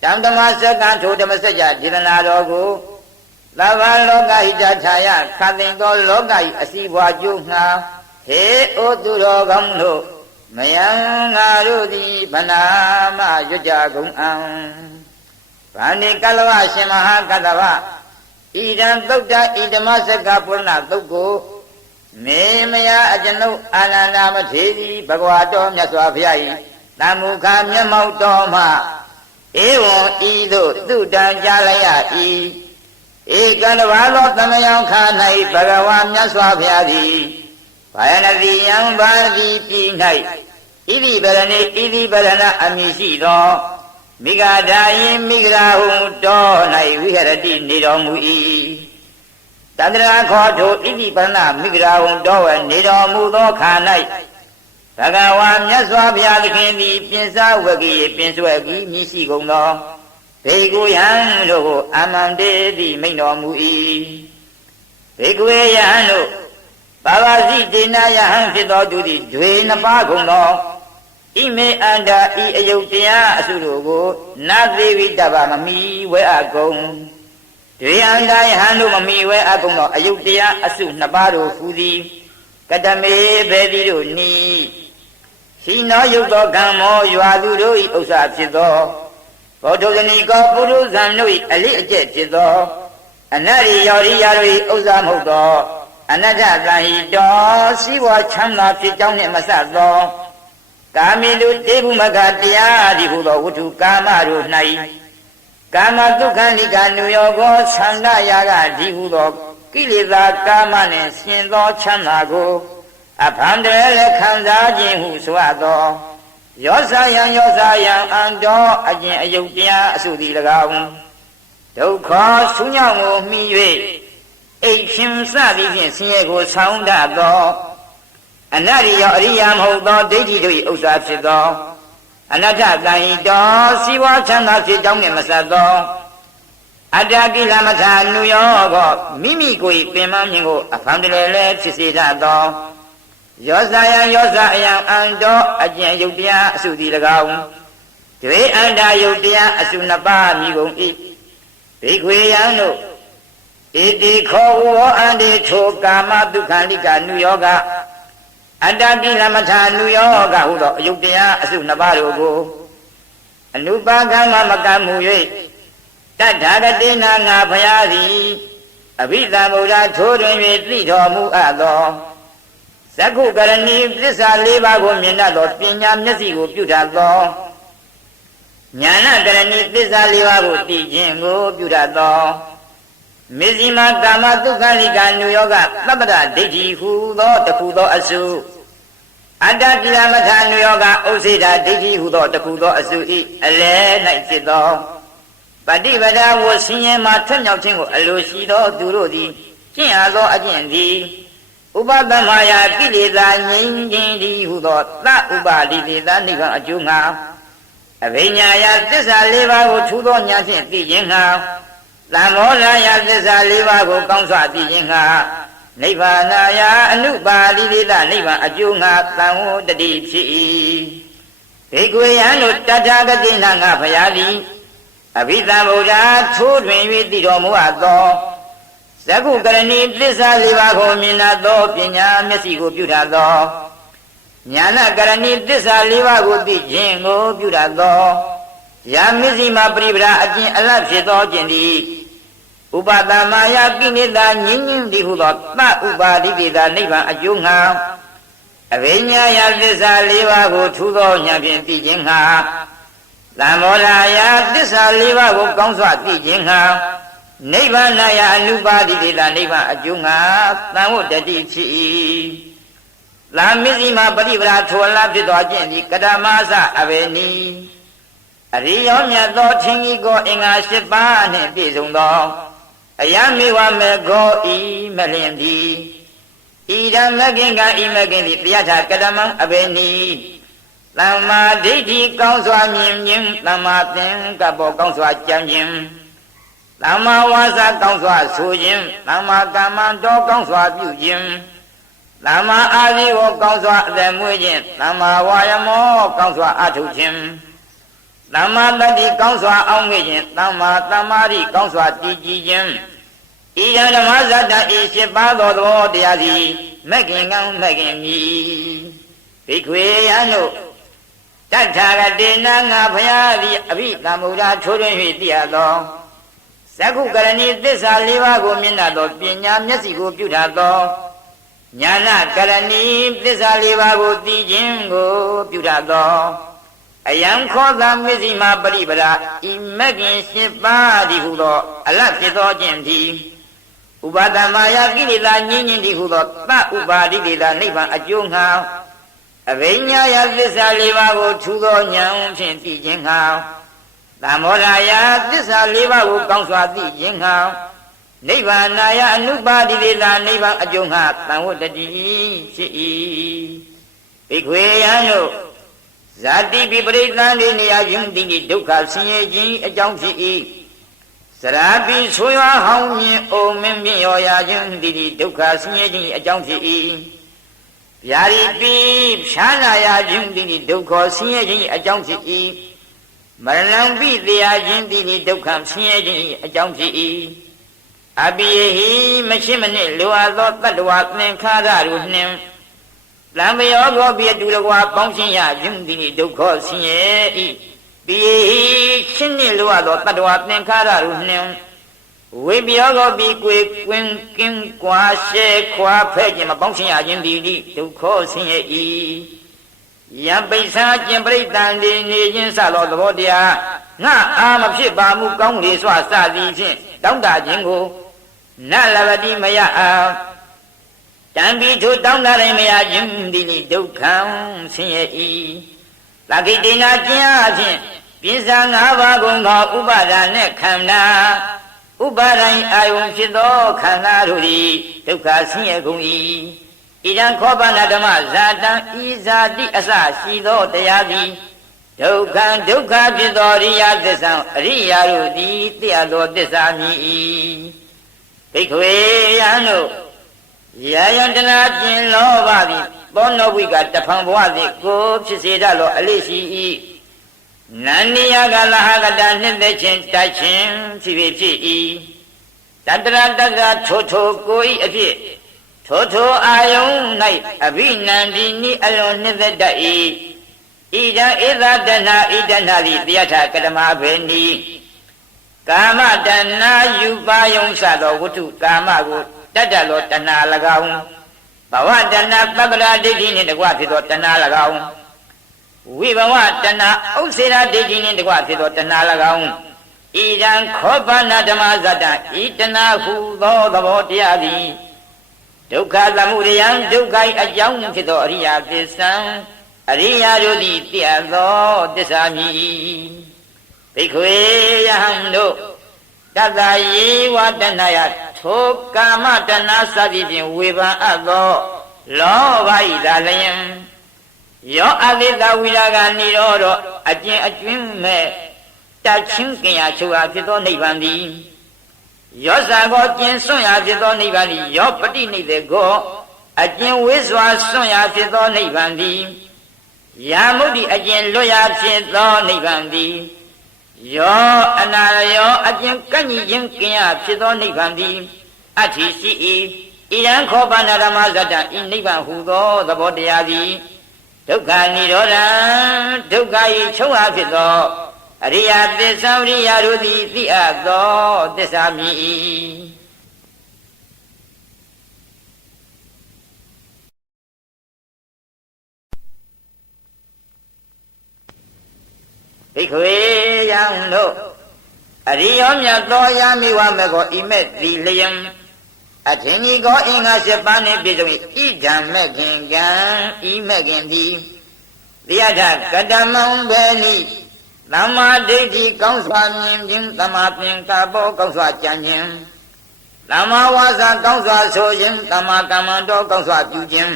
ဓမ္မစကံထိုဓမ္မစကြာဒေသနာတော်ကိုသဗ္ဗလောကဟိတထာယခသိင်္ဂောလောကဤအစီဘွားကျိုးငှာဟေဩသူတော်ကောင်းတို့မယံငါတို့သည်ဗနာမရွတ်ကြကုန်အံဗာဏိကလဝရှင်မဟာကတ္တဝဣဒံသုတ်တဣဓမ္မစကပုရဏသုတ်ကိုမေမယအကျွန်ုပ်အာနန္ဒမထေရီဘဂဝါတော်မြတ်စွာဘုရား၏တမ္မုခာမျက်မှောက်တော်မှဧဝံဤသို့သူတံကြားလိုက်ရ၏ဧကံတဘာသောသမယံခါ၌ဘဂဝါမြတ်စွာဘုရားသည်ဘာယနတိယံဘာတိပြည်၌ဣတိပရဏိဣတိပရဏအမည်ရှိသောမိဂဒာယင်မိဂရာဟုတော်၌ဝိဟရတိနေတော်မူ၏တန္တရာခောထိုဣတိပရဏမိဂရာဟုတော်ဝနေတော်မူသောခါ၌ဘဂဝါမြတ်စွာဘုရားသခင်သည်ပြင်စဝဂိပြင်ဆွဲပြီးမြည်ရှိကုန်သောဘေကုယံတို့ကိုအမန္တေတိမိန်တော်မူ၏ဘေကုယံတို့ဘာဝစီဒေနာယဟံဖြစ်သောသူသည်ဒွေနှစ်ပါးကုန်သောဣမေအန္တာဤအယုတ်တရားအစုတို့ကိုနသေဝိတ္တဗမမီဝဲအကုန်ဒွေအန္တာယဟံတို့မမီဝဲအကုန်သောအယုတ်တရားအစုနှစ်ပါးတို့ဟူသည်ကတမေဘေတိတို့နိဟိနောယုတ်သောကံမောရွာသူတို့၏ဥစ္စာဖြစ်သောဘောဓုဇနီကောပုရုဇံတို့၏အလိအကျက်ဖြစ်သောအနရိယောရိယာတို့၏ဥစ္စာမဟုတ်သောအနတ္တသံဟိတောစီဝါချမ်းသာဖြစ်ကြောင်းနှင့်မဆက်သောကာမိလူတေဘုမကတရားသည်ဟူသောဝတ္ထုကာမတို့၌ကာမဒုက္ခလိကနုယောကိုသံဃာယာကဒီဟူသောကိလေသာကာမနှင့်ရှင်သောချမ်းသာကိုအဖန်တည်းလည်းခံစားခြင်းဟုဆိုအပ်သောယောဇာယံအံတော်အကျင့်အယုတ်တရားအစုသည်၎င်းဒုက္ခဆူးညောင်းကိုမှီ၍အိတ်ရှင်စသည်ဖြင့်ဆင်းရဲကိုဆောင်းတတ်သောအနတ္တိယောအရိယာမဟုတ်သောဒိဋ္ဌိတို့၏ဥစ္စာဖြစ်သောအနတ္တတန်ဟိတောစီဝါချမ်းသာဖြစ်ကြောင်းနှင့်မဆက်သောအတ္တကိလမထာနုယောကိုမိမိကိုယ်ပင်မမြင်ကိုအဖန်တည်းလည်းဖြစ်စေတတ်သောယောဇာယံအံတော်အကျင့်ယုတ်တရားအစုသည်၎င်းဒွေအန္တာယုတ်တရားအစုနှစ်ပါးမြည်ကုန်၏ဘေခွေယံတို့ဣတိခောဝောအန္တိထိုကာမဒုက္ခလိကနုယောကအတ္တကိလမထာနုယောကဟုသောအယုတ်တရားအစုနှစ်ပါးတို့ကိုအနုပါကံမကံမူ၍တတ္ထာဂတိနာငါဖျားသည်အဘိဓမ္မုဒ္ဓထိုးတွင်၍သိတော်မူအပ်သောသက္ခုကရဏီသစ္စာ၄ပါးကိုမြင်တတ်သောပညာမျက်စိကိုပြုတတ်သောဉာဏကရဏီသစ္စာ၄ပါးကိုသိခြင်းကိုပြုတတ်သောမေဇိမာကာမဒုက္ခလိကနုယောကသဗ္ဗတဒိဋ္ဌိဟူသောတခုသောအစုအတ္တကိလမထာနုယောကဥစ္စေတာဒိဋ္ဌိဟူသောတခုသောအစု၏အလယ်၌ဖြစ်သောပฏิပဒါဝဆင်းရဲမှထွတ်မြောက်ခြင်းကိုအလိုရှိသောသူတို့သည်ကျင့်အားသောအကျင့်သည်ဥပဒမယကိလေသာငြိမ်းခြင်းသည်ဟူသောသဥပါလိတေသနိဗ္ဗာန်အကျိုးငှာအဘိညာယသစ္စာ၄ပါးကိုထူသောဉာဏ်ဖြင့်သိခြင်းငှာသံမောဓယသစ္စာ၄ပါးကိုကောင်းစွာသိခြင်းငှာနိဗ္ဗာန်ယအနုပါလိတေသနိဗ္ဗာန်အကျိုးငှာသံဝတ္တိဖြစ်၏ဘေကွေယံတို့တထာဂတိနာငါဖျားသည်အဘိဓမ္မုဒ္ဓထိုးတွင်၍သိတော်မူအပ်သောသက္ခုကရဏီသစ္စာ၄ပါးကိုမြင်တတ်သောပညာမျက်စိကိုပြုတတ်သောဉာဏကရဏီသစ္စာ၄ပါးကိုသိခြင်းကိုပြုတတ်သောယာမစ္စည်းမပရိပဒါအကျင့်အလတ်ဖြစ်သောကျင့်သည်ဥပဒမယကိလေသာငြင်းခြင်းသည်ဟုသောသဥပါဒိတေသာနိဗ္ဗာန်အကျိုးငှာအဘိညာယသစ္စာ၄ပါးကိုထူသောဉာဏ်ဖြင့်သိခြင်းငှာသံမောဓယသစ္စာ၄ပါးကိုကောင်းစွာသိခြင်းငှာ နိဗ္ဗာန်ယအနုပါတိတေသာနိဗ္ဗာန်အကျိုးငါသံဝတ္တတိဖြစ်၏လာမစ္စည်းမပရိပရာထိုအလားဖြစ်တော်ခြင်းသည်ကတမသအဘေနီအရိယောမြတ်သောထင်ကြီးကိုအင်္ဂါ၈ပါးနှင့်ပြည့်စုံသောအယမေဝမေကိုဤမလင်သည်ဣဒံမကင်ကဤမကင်သည်တရားထာကတမံအဘေနီသမ္မာဒိဋ္ဌိကောင်းစွာမြင်ခြင်းသမ္မာသင်္ကပ္ပကောင်းစွာကြံခြင်းသမ္မာဝါစာကောင်းစွာဆိုခြင်းသမ္မာကမ္မန္တောကောင်းစွာပြုခြင်းသမ္မာအာဇီဝကောင်းစွာအသက်မွေးခြင်းသမ္မာဝါယမောကောင်းစွာအထုတ်ခြင်းသမ္မာတတ္တိကောင်းစွာအောက်မေ့ခြင်းသမ္မာသမာဓိကောင်းစွာတည်ကြည်ခြင်းဣဒံဓမ္မဇတ္တဤ၈ပါးသောသဘောတရားစီမဂ္ဂင်ကံမဂ္ဂင်မြည်ဘိက္ခွေယံတို့တထာဂတေနငါဘုရားသည်အဘိဓမ္မုဒ္ဓထိုးထွင်း၍သိရသောသက္ခုကရဏီသစ္စာ၄ပါးကိုမြင်သောပညာမျက်စိကိုပြုထားသောညာနာကရဏီသစ္စာ၄ပါးကိုသိခြင်းကိုပြုထားသောအယံခောသမစ္စည်းမပရိပရာဤမဂ္ဂင်၈ပါးသည်ဟုသောအလတ်ဖြစ်သောခြင်းသည်ဥပါဒမာယကိလေသာငြင်းခြင်းသည်ဟုသောသဥပါဒိလေသာနိဗ္ဗာန်အကျိုးငှာအဘိညာယသစ္စာ၄ပါးကိုထူသောဉာဏ်ဖြင့်သိခြင်းငှာသမောဓယသစ္စာ၄ပါးကိုကောင်းစွာသိခြင်းငှာနိဗ္ဗာန်ယအနုပါတိလေသာနိဗ္ဗာန်အကျိုးငှာသံဝတ္တတိဖြစ်၏ဘိက္ခွေယံတို့ဇာတိပိပရိသန္တိနေရာယုံတိဒုက္ခဆင်းရဲခြင်းအကြောင်းဖြစ်၏စရာပိဆိုးရွားဟောင်းမြင်အိုမင်းမြင့်ရောရာခြင်းတိဒုက္ခဆင်းရဲခြင်းအကြောင်းဖြစ်၏ဗျာတိပိဖြာနာရာခြင်းတိဒုက္ခဆင်းရဲခြင်းအကြောင်းဖြစ်၏မရဏံပိတရားခြင်းတိဒုက္ခဆင်းရဲခြင်းအကြောင်းဖြစ်၏အပိယဟိမရှိမနှင့်လိုအပ်သောတတ္တဝါသင်္ခါရတို့နှင့်လံမယောဘောပြတူတကွာပေါင်းရှင်းရခြင်းတိဒုက္ခဆင်းရဲ၏ပိယဟိရှင်းနှင့်လိုအပ်သောတတ္တဝါသင်္ခါရတို့နှင့်ဝိပယောကောပိကွေကွင်းကင်းကွာရှဲခွာဖဲ့ခြင်းမပေါင်းရှင်းရခြင်းတိဒုက္ခဆင်းရဲ၏ယံပိဿာကျင်ပရိတန်ဒီနေခြင်းစသောသဘောတရားငါအာမဖြစ်ပါမူကောင်းလေစွာစသည်ဖြင့်တောင်းတခြင်းကိုနလဘတိမယအာတံပိထုတောင်းတတိုင်းမရခြင်းတိဒုက္ခံဆင်းရဲ၏လကိတေနာကျင်အားဖြင့်ပိဿာ၅ပါးကုန်သောဥပါဒာနှင့်ခန္ဓာဥပါဒိုင်အာယုံဖြစ်သောခန္ဓာတို့သည်ဒုက္ခဆင်းရဲကုန်၏ဣဒံခောပနဓမ္မဇာတံဤဇာတိအစရှိသောတရားသည်ဒုက္ခဒုက္ခဖြစ်သောအရိယသစ္စာအရိယာတို့သည်သိရသောသစ္စာမြည်၏ဘိက္ခွေယံတို့ယာယန္တနာကျင်လောဘသည်သောနောဝိကတဖန်ဘဝသည်ကိုဖြစ်စေတတ်သောအလေးရှိ၏နန္နိယကလဟကတနှစ်သက်ခြင်းတိုက်ခြင်းဖြစ်၏တတရတကထိုထိုကိုဤအဖြစ်ထိုအာယုံ၌အဘိနန္ဒီနိအလွန်နှစ်သက်တတ်၏ဣဒံဧသတဏဣဒနာသည်တရားထကတမဘေနိကာမတဏယူပါယုံစသောဝတ္ထုကာမကိုတတ်တသောတဏ၎င်းဘဝတဏပပ္ပရာဒိဋ္ဌိနှင့်တကွဖြစ်သောတဏ၎င်းဝိဘဝတဏဥစ္စေရဒိဋ္ဌိနှင့်တကွဖြစ်သောတဏ၎င်းဣဒံခောပနာဓမ္မဇတ္တဤတဏဟုသောသဘောတရားသည်ဒုက္ခသမုဒယံဒုက္ခ၏အကြောင်းဖြစ်သောအရိယာသစ္စာအရိယာတို့သည်သိအပ်သောသစ္စာမြည်ဘိက္ခွေယဟံတို့တတယေဝတဏယထိုကာမတဏစသည်ဖြင့်ဝေဖန်အပ်သောလောဘဤသာလျင်ယောအတိတဝိရာဂနိရောဓအကျဉ်အကျွင်းမဲ့တချင်းကင်ရာချုပ်အားဖြစ်သောနိဗ္ဗာန်သည်ယောဇာကိုကျင်စွန့်ရာဖြစ်သောနိဗ္ဗာန်သည်ယောပတိနိဒေကိုအကျဉ်ဝိစွာစွန့်ရာဖြစ်သောနိဗ္ဗာန်သည်ယာမုဒ္ဒိအကျဉ်လွတ်ရာဖြစ်သောနိဗ္ဗာန်သည်ယောအနာယောအကျဉ်ကန့်ညီခြင်းကင်ရာဖြစ်သောနိဗ္ဗာန်သည်အဋ္ဌိရှိ၏ဣရန်ခောပနာဓမ္မဇတ္တဤနိဗ္ဗာန်ဟူသောသဘောတရားသည်ဒုက္ခនិရောဓံဒုက္ခ၏ချုပ်အားဖြစ်သောအရိယသစ္စာအရိယာတို့သည်သိအပ်သောသစ္စာမြည်၏ဘိက္ခွေယံတို့ အရိယောမြတ်သောယာမိဝမေကောဤမဲ့တိလျံအထင်ကြီးကောအင်္ဂါ7ပါးနှင့်ပြည့်စုံ၏ဣဒံမဲ့ခင်ကံဤမဲ့ခင်သည်တရားထကတမံဘေနိသမ္မာဒိဋ္ဌိကောင်းစွာမြင်ခြင်းသမ္မာပင်ကဘောကောင်းစွာကြံခြင်းသမ္မာဝါစာကောင်းစွာဆိုခြင်းသမ္မာကမ္မန္တောကောင်းစွာပြုခြင်း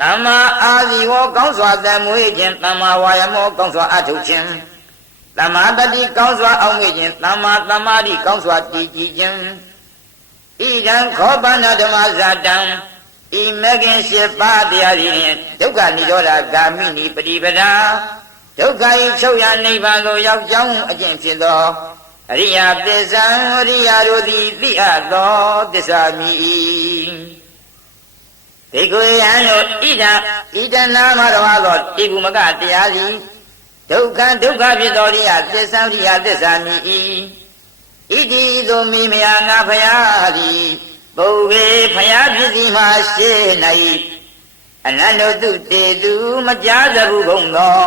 သမ္မာအာဇီဝကောင်းစွာသမွေးခြင်းသမ္မာဝါယမောကောင်းစွာအထုတ်ခြင်းသမ္မာတတိကောင်းစွာအောင်မြင်ခြင်းသမ္မာသမာဓိကောင်းစွာတည်ကြည်ခြင်းဣဒံခောပနဓမ္မဇာတံဤမဂ္ဂင်7ပါးတရားသည်ဖြင့်ဒုက္ခនិရောဓဂာမိနိပฏิပဒါဒုက္ခ၏ချုပ်ရနိဗ္ဗာန်သို့ရောက်ကြောင်းအကျင့်ဖြစ်သောအရိယသစ္စာအရိယတို့သည်သိအပ်သောသစ္စာမြည်၏ဘေကုယံတို့ဣဒနာမတော်သောတိကုမကတရားသည်ဒုက္ခဖြစ်သောအရိယသစ္စာအရိယသစ္စာမြည်၏ဣတိသို့မိမယာငါဖယားသည်ဘုဝေဖယားဖြစ်သည်မှာရှေ့၌အနန္တုတေတုမကြားသဘူးကုန်သော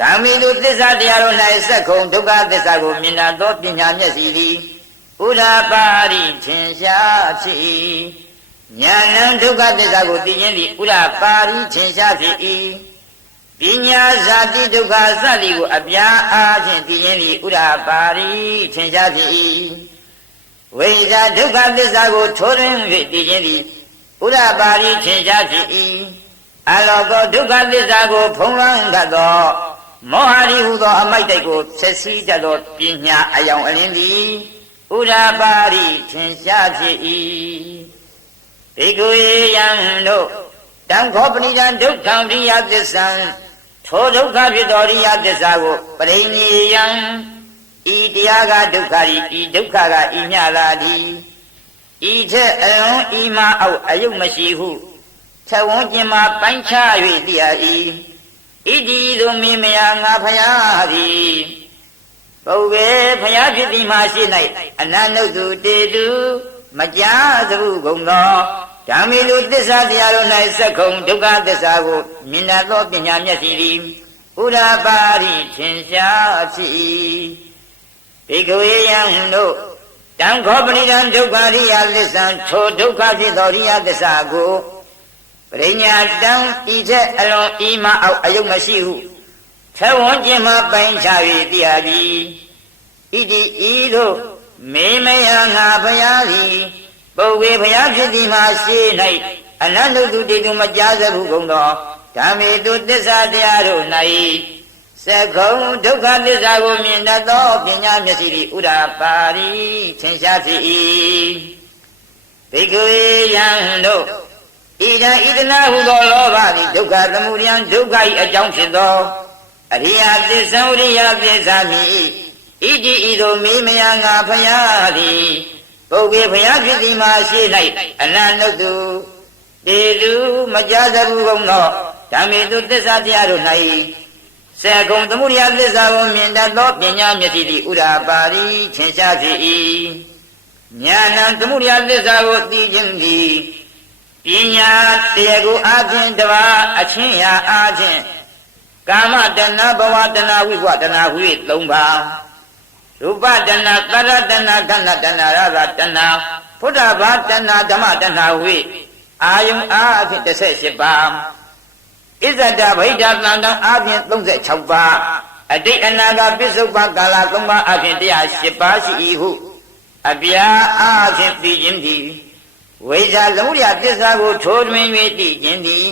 ဓမ္မိတုသစ္စာတရားတို့၌စက္ခုံဒုက္ခသစ္စာကိုမြင်တတ်သောပညာမျက်စိသည်ဥဒ္ဓပါရိထင်ရှားဖြစ်၏ဉာဏံဒုက္ခသစ္စာကိုသိခြင်းသည်ဥဒ္ဓပါရိထင်ရှားဖြစ်၏ပညာဇာတိဒုက္ခစသည်ကိုအပြားအားဖြင့်သိခြင်းသည်ဥဒ္ဓပါရိထင်ရှားဖြစ်၏ဝိဇာဒုက္ခသစ္စာကိုထိုးထွင်း၍သိခြင်းသည်ဥဒ္ဓပါရိထင်ရှားဖြစ်၏အလောကောဒုက္ခသစ္စာကိုဖုံးလွှမ်းတတ်သောမောဟရိဟုသောအမိုက်တိုက်ကိုဆက်စည်းတတ်သောပညာအယောင်အလင်းသည်ဥဒ္ဓပါရိထင်ရှားဖြစ်၏ဘေကုယံတို့တံခောပဏိတံဒုက္ခံရိယသစ္ဆံထိုဒုက္ခဖြစ်သောရိယသစ္စာကိုပရိနိယံဤတရားကဒုက္ခဤဒုက္ခကဤမြလာသည်ဤထက်အလွန်ဤမှာအောက်အယုတ်မရှိဟုထဝန်းကျင်မှာပိုင်းခြား၍သိရ၏ဣတိသို့မိမယာငါဖယားသည်ပုဗ္ဗေဖယားဖြစ်သည်မှာရှိ၌အနန္တုတေတုမကြားသဘူးကုန်သောဓမ္မိလူသစ္စာတရားတို့၌စက္ခုံဒုက္ခသစ္စာကိုမြင်တတ်သောပညာမျက်စိသည်ဥဒ္ဓပါရိထင်ရှားဖြစ်၏ဘေကုယံတို့တံခောပဏိတံဒုက္ခရိယသစ္စာထိုဒုက္ခဖြစ်သောရိယသစ္စာကိုပရိညာတံဤထက်အလွန်ဤမှာအောက်အယုတ်မရှိဟုထဝန်းကျင်မှာပိုင်းခြား၍သိရပြီဣတိဤတို့မေမယငါဖယားသည်ပုဗ္ဗေဖယားဖြစ်သည်မှာရှေ့၌အနန္တုတေတုမကြားစဘူးကုန်သောဓမ္မေတုသစ္စာတရားတို့၌စက္ခုံဒုက္ခသစ္စာကိုမြင်တတ်သောပညာမျက်စိသည်ဥဒ္ဓပါရိထင်ရှားဖြစ်၏ဘေကုယံတို့ဣဒံဣဒနာဟုသောလောဘသည်ဒုက္ခသမုဒယံဒုက္ခ၏အကြောင်းဖြစ်သောအရိယသစ္စာအရိယသစ္စာမြည်ဣတိဤသို့မိမယာငါဖယားသည်ပုဗ္ဗေဖယားဖြစ်သည်မှာရှိ၌အနန္တုတေတုမကြားစဘူးကုန်သောဓမ္မေတုသစ္စာတရားတို့၌စက္ခုံသမုဒယသစ္စာကိုမြင်တတ်သောပညာမျက်စိသည်ဥဒ္ဓပါရိထင်ရှားဖြစ်၏ဉာဏံသမုဒယသစ္စာကိုသိခြင်းသည်ပညာတရားကိုအားဖြင့်တပါအချင်းရာအားဖြင့်ကာမတဏဘဝတဏဝိဘဝတဏဟု၍၃ပါးရူပတဏသရတဏခန္ဓာတဏရသတဏဘုဒ္ဓဘာတဏဓမ္မတဏဟု၍အာယုံအားဖြင့်18ပါးဣဇဒဗိဒ္ဓသံတံအားဖြင့်36ပါးအတိတ်အနာဂတ်ပစ္စုပ္ပန်ကာလ3ပါးအားဖြင့်108ပါးရှိ၏ဟုအပြာအားဖြင့်သိခြင်းသည်ဝိဇ္ဇာသမုဒယသစ္စာကိုထိုးထွင်း၍သိခြင်းသည်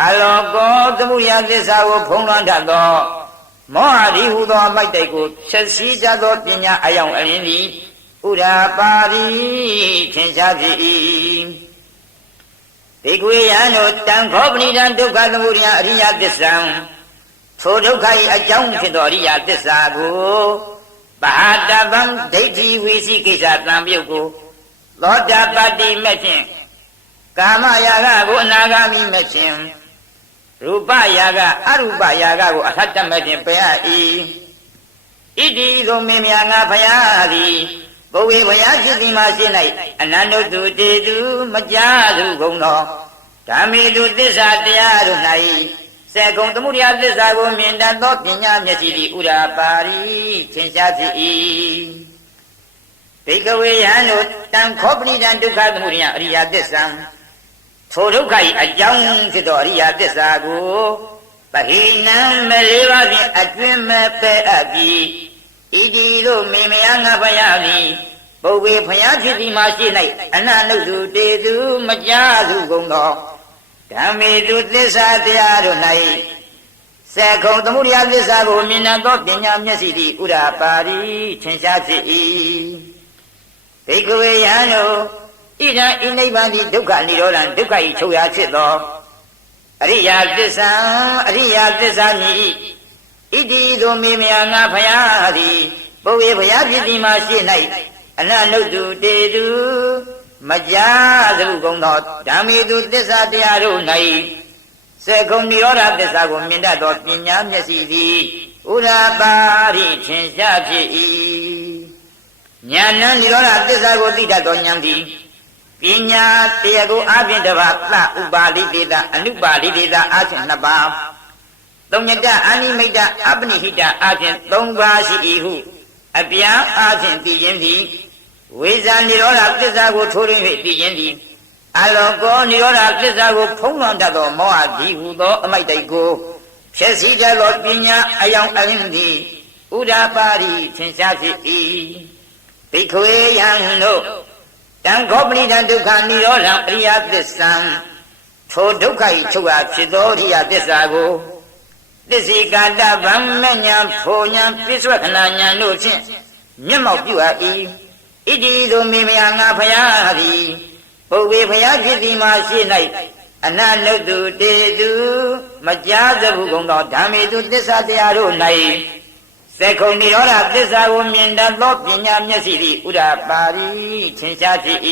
အလောကောသမုဒယသစ္စာကိုဖုံးလွှမ်းတတ်သောမောဟရိဟုသောအမိုက်တိုက်ကိုဆက်စည်းတတ်သောပညာအယောင်အလင်းသည်ဥဒ္ဓပါရိထင်ရှားဖြစ်၏ဘေကွေယံတို့တံခောပဏိတံဒုက္ခသမုဒယအရိယသစ္စာထိုဒုက္ခ၏အကြောင်းဖြစ်သောအရိယသစ္စာကိုပါတဗံဒိဋ္ဌိဝိသိကိစ္စတံပြုတ်ကိုသောတာပတ္တိမဲ့ဖြင့်ကာမရာဂကိုအနာဂါမိမဲ့ဖြင့်ရူပရာဂအရူပရာဂကိုအထတမဲ့ဖြင့်ပယ်၏ဣတိသို့မင်းများငါဖယားသည်ဘုဝေဖယားဖြစ်သည်မှာရှိ၌အနန္တုတေတုမကြားသူကုန်သောဓမ္မေတုသစ္စာတရားတို့၌စက္ကုံသမုဒယသစ္စာကိုမြင်တတ်သောပညာမျက်စိသည်ဥဒ္ဓပါရိထင်ရှားဖြစ်၏ ိကဝေယံတို့တံခောပဏိတံဒုက္ခသမုဒယအရိယသစ္စာထိုဒုက္ခ၏အကြောင်းဖြစ်သောအရိယသစ္စာကိုပဟိနံမလေးပါးဖြင့်အတွင်မဲ့ပဲအပ်ပြီးဣတိတို့မေမယငါဖယားသည်ပုဗ္ဗေဖယားဖြစ်သည်မှာရှိ၌အနနုတုတေသူမကြားစုကုန်သောဓမ္မေတုသစ္စာတရားတို့၌သက္ကုံသမုဒယသစ္စာကိုမြင်တတ်သောပညာမျက်စိသည်ဥဒ္ဓပါရိထင်ရှားဖြစ်၏ဘိက္ခဝေယံတို့ဣဒံဤနိဗ္ဗာန်သည်ဒုက္ခនិရောဓံဒုက္ခ၏ချုပ်ရာဖြစ်သောအရိယသစ္စာအရိယသစ္စာမြည်ဣတိသို့မေမယငါဖယားသည်ပုဗ္ဗေဖယားဖြစ်သည်မှာရှိ၌အနနုတုတေတုမကြားစုကုန်သောဓမ္မေတုသစ္စာတရားတို့၌စေကုံនិရောဓသစ္စာကိုမြင်တတ်သောပညာမျက်စိသည်ဥဒ္ဓပါရိထင်ရှားဖြစ်၏ဉာဏ်និရောဓသစ္စာကိုသိတတ်သောဉာဏ်သည်ပညာတရားကိုအပြင်တစ်ပါးသဥပါလိတေတအနုပါလိတေတအပြင်နှစ်ပါးသုံးညတအာနိမိတ်တအပနိဟိတအပြင်သုံးပါးရှိ၏ဟုအပြန်အပြင်သိခြင်းသည်ဝိဇာនិရောဓသစ္စာကိုထိုးရင်း၍သိခြင်းသည်အလောကောនិရောဓသစ္စာကိုဖုံးလွှမ်းတတ်သောမောဟဒီဟုသောအမိုက်တိုက်ကိုဖြည့်ဆည်းတတ်သောပညာအယောင်အလင်းသည်ဥဒ္ဓပါရိထင်ရှားဖြစ်၏ဘိက္ခဝေယံတို့တံခောပဏိတံဒုက္ခនិရောဓံအရိယသစ္စာထိုဒုက္ခ၏ချုပ်ရာဖြစ်သောအရိယသစ္စာကိုသစ္စေကာတဗမ္မညာဖောညာပိစ္ဆွခဏညာတို့ဖြင့်မျက်မှောက်ပြုအပ်၏ဣတိသို့မေမယငါဖယားသည်ပုဗ္ဗေဖယားဖြစ်သည်မှာရှိ၌အနနုတုတေတုမကြားသဘူးကုန်သောဓမ္မေတုသစ္စာတရားတို့၌စေကုံនិရောဓသစ္စာကိုမြင်တတ်သောပညာမျက်စိသည်ဥဒ္ဓပါရိထင်ရှားဖြစ်၏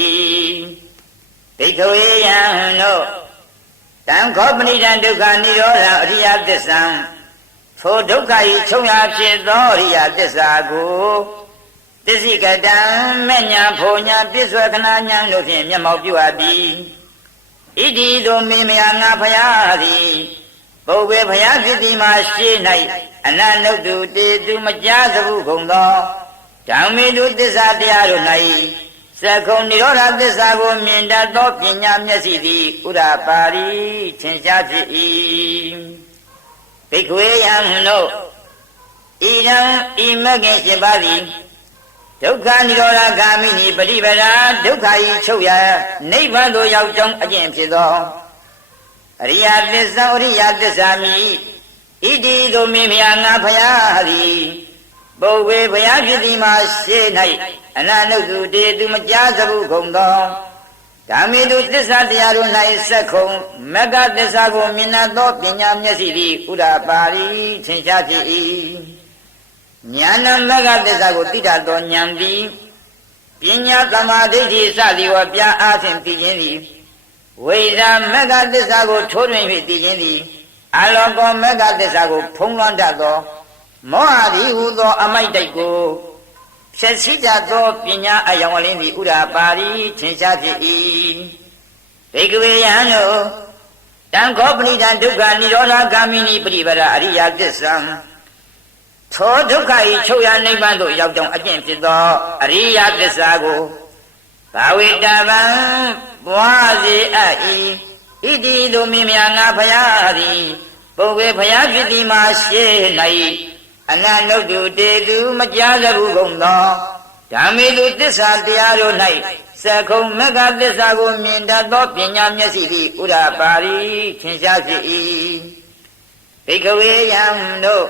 ဘိက္ခဝေယံတို့တံခောပဏိတံဒုက္ခនិရောဓအရိယသစ္စာထိုဒုက္ခ၏ချုပ်ရာဖြစ်သောအရိယသစ္စာကိုသစ္စိကတံမညာဖောညာပိစ္ဆွခဏညာတို့ဖြင့်မျက်မှောက်ပြုအပ်ပြီးဣတိသို့မေမယငါဖယားသည်ပုဗ္ဗေဖယားဖြစ်သည်မှာရှိ၌အနနုတုတေတုမကြားသဘူးကုန်သောဓမ္မေတုသစ္စာတရားတို့၌သက္ကုံនិရောဓသစ္စာကိုမြင်တတ်သောပညာမျက်စိသည်ဥဒ္ဓပါရိထင်ရှားဖြစ်၏ဘိက္ခဝေယံတို့ဣဒံဤမဂ္ဂင်7ပါးသည်ဒုက္ခនិရောဓဂာမိနိပฏิပဒါဒုက္ခ၏ချုပ်ရာနိဗ္ဗာန်သို့ရောက်ကြောင်းအကျင့်ဖြစ်သောအရိယသစ္စာအရိယသစ္စာမြည်ဣတိသို့မေမယငါဖယားသည်ပုဗ္ဗေဖယားဖြစ်သည်မှာရှိ၌အနနုတုတေသူမကြားသဘူးကုန်သောဓမ္မေတုသစ္စာတရားတို့၌စက္ခုံမဂ္ဂသစ္စာကိုမြင်တတ်သောပညာမျက်စိသည်ဥဒ္ဓပါရိထင်ရှားဖြစ်၏ဉာဏမဂ္ဂသစ္စာကိုသိတတ်သောဉာဏ်သည်ပညာသမာဓိဋ္ဌိစသည်ဝပြအားဖြင့်သိခြင်းသည်ဝိဇာမဂ္ဂသစ္စာကိုထိုးထွင်း၍သိခြင်းသည်အလောကောမဂ္ဂသစ္စာကိုဖုံးလွှမ်းတတ်သောမောဟသည်ဟူသောအမိုက်တိုက်ကိုဖြည့်ဆည်းတတ်သောပညာအယောင်အလင်းသည်ဥဒ္ဓပါရိထင်ရှားဖြစ်၏ဘိက္ခဝေယံတို့တံခောပဏိတံဒုက္ခនិရောဓဂာမိနိပฏิပဒါအရိယသစ္စာထိုဒုက္ခ၏ချုပ်ရာနိဗ္ဗာန်သို့ရောက်ကြောင်းအကျင့်ဖြစ်သောအရိယသစ္စာကိုဘာဝိတဗံပွားစေအပ်၏ဣတိသို့မေမယငါဖယားသည်ပုဗ္ဗေဖယားဖြစ်သည်မှာရှိ၌အနနုတုတေသူမကြားသဘူးကုန်သောဓမ္မေတုသစ္စာတရားတို့၌စက္ခုံမဂ္ဂသစ္စာကိုမြင်တတ်သောပညာမျက်စိသည်ဥဒ္ဓပါရိထင်ရှားဖြစ်၏ဘိက္ခဝေယံတို့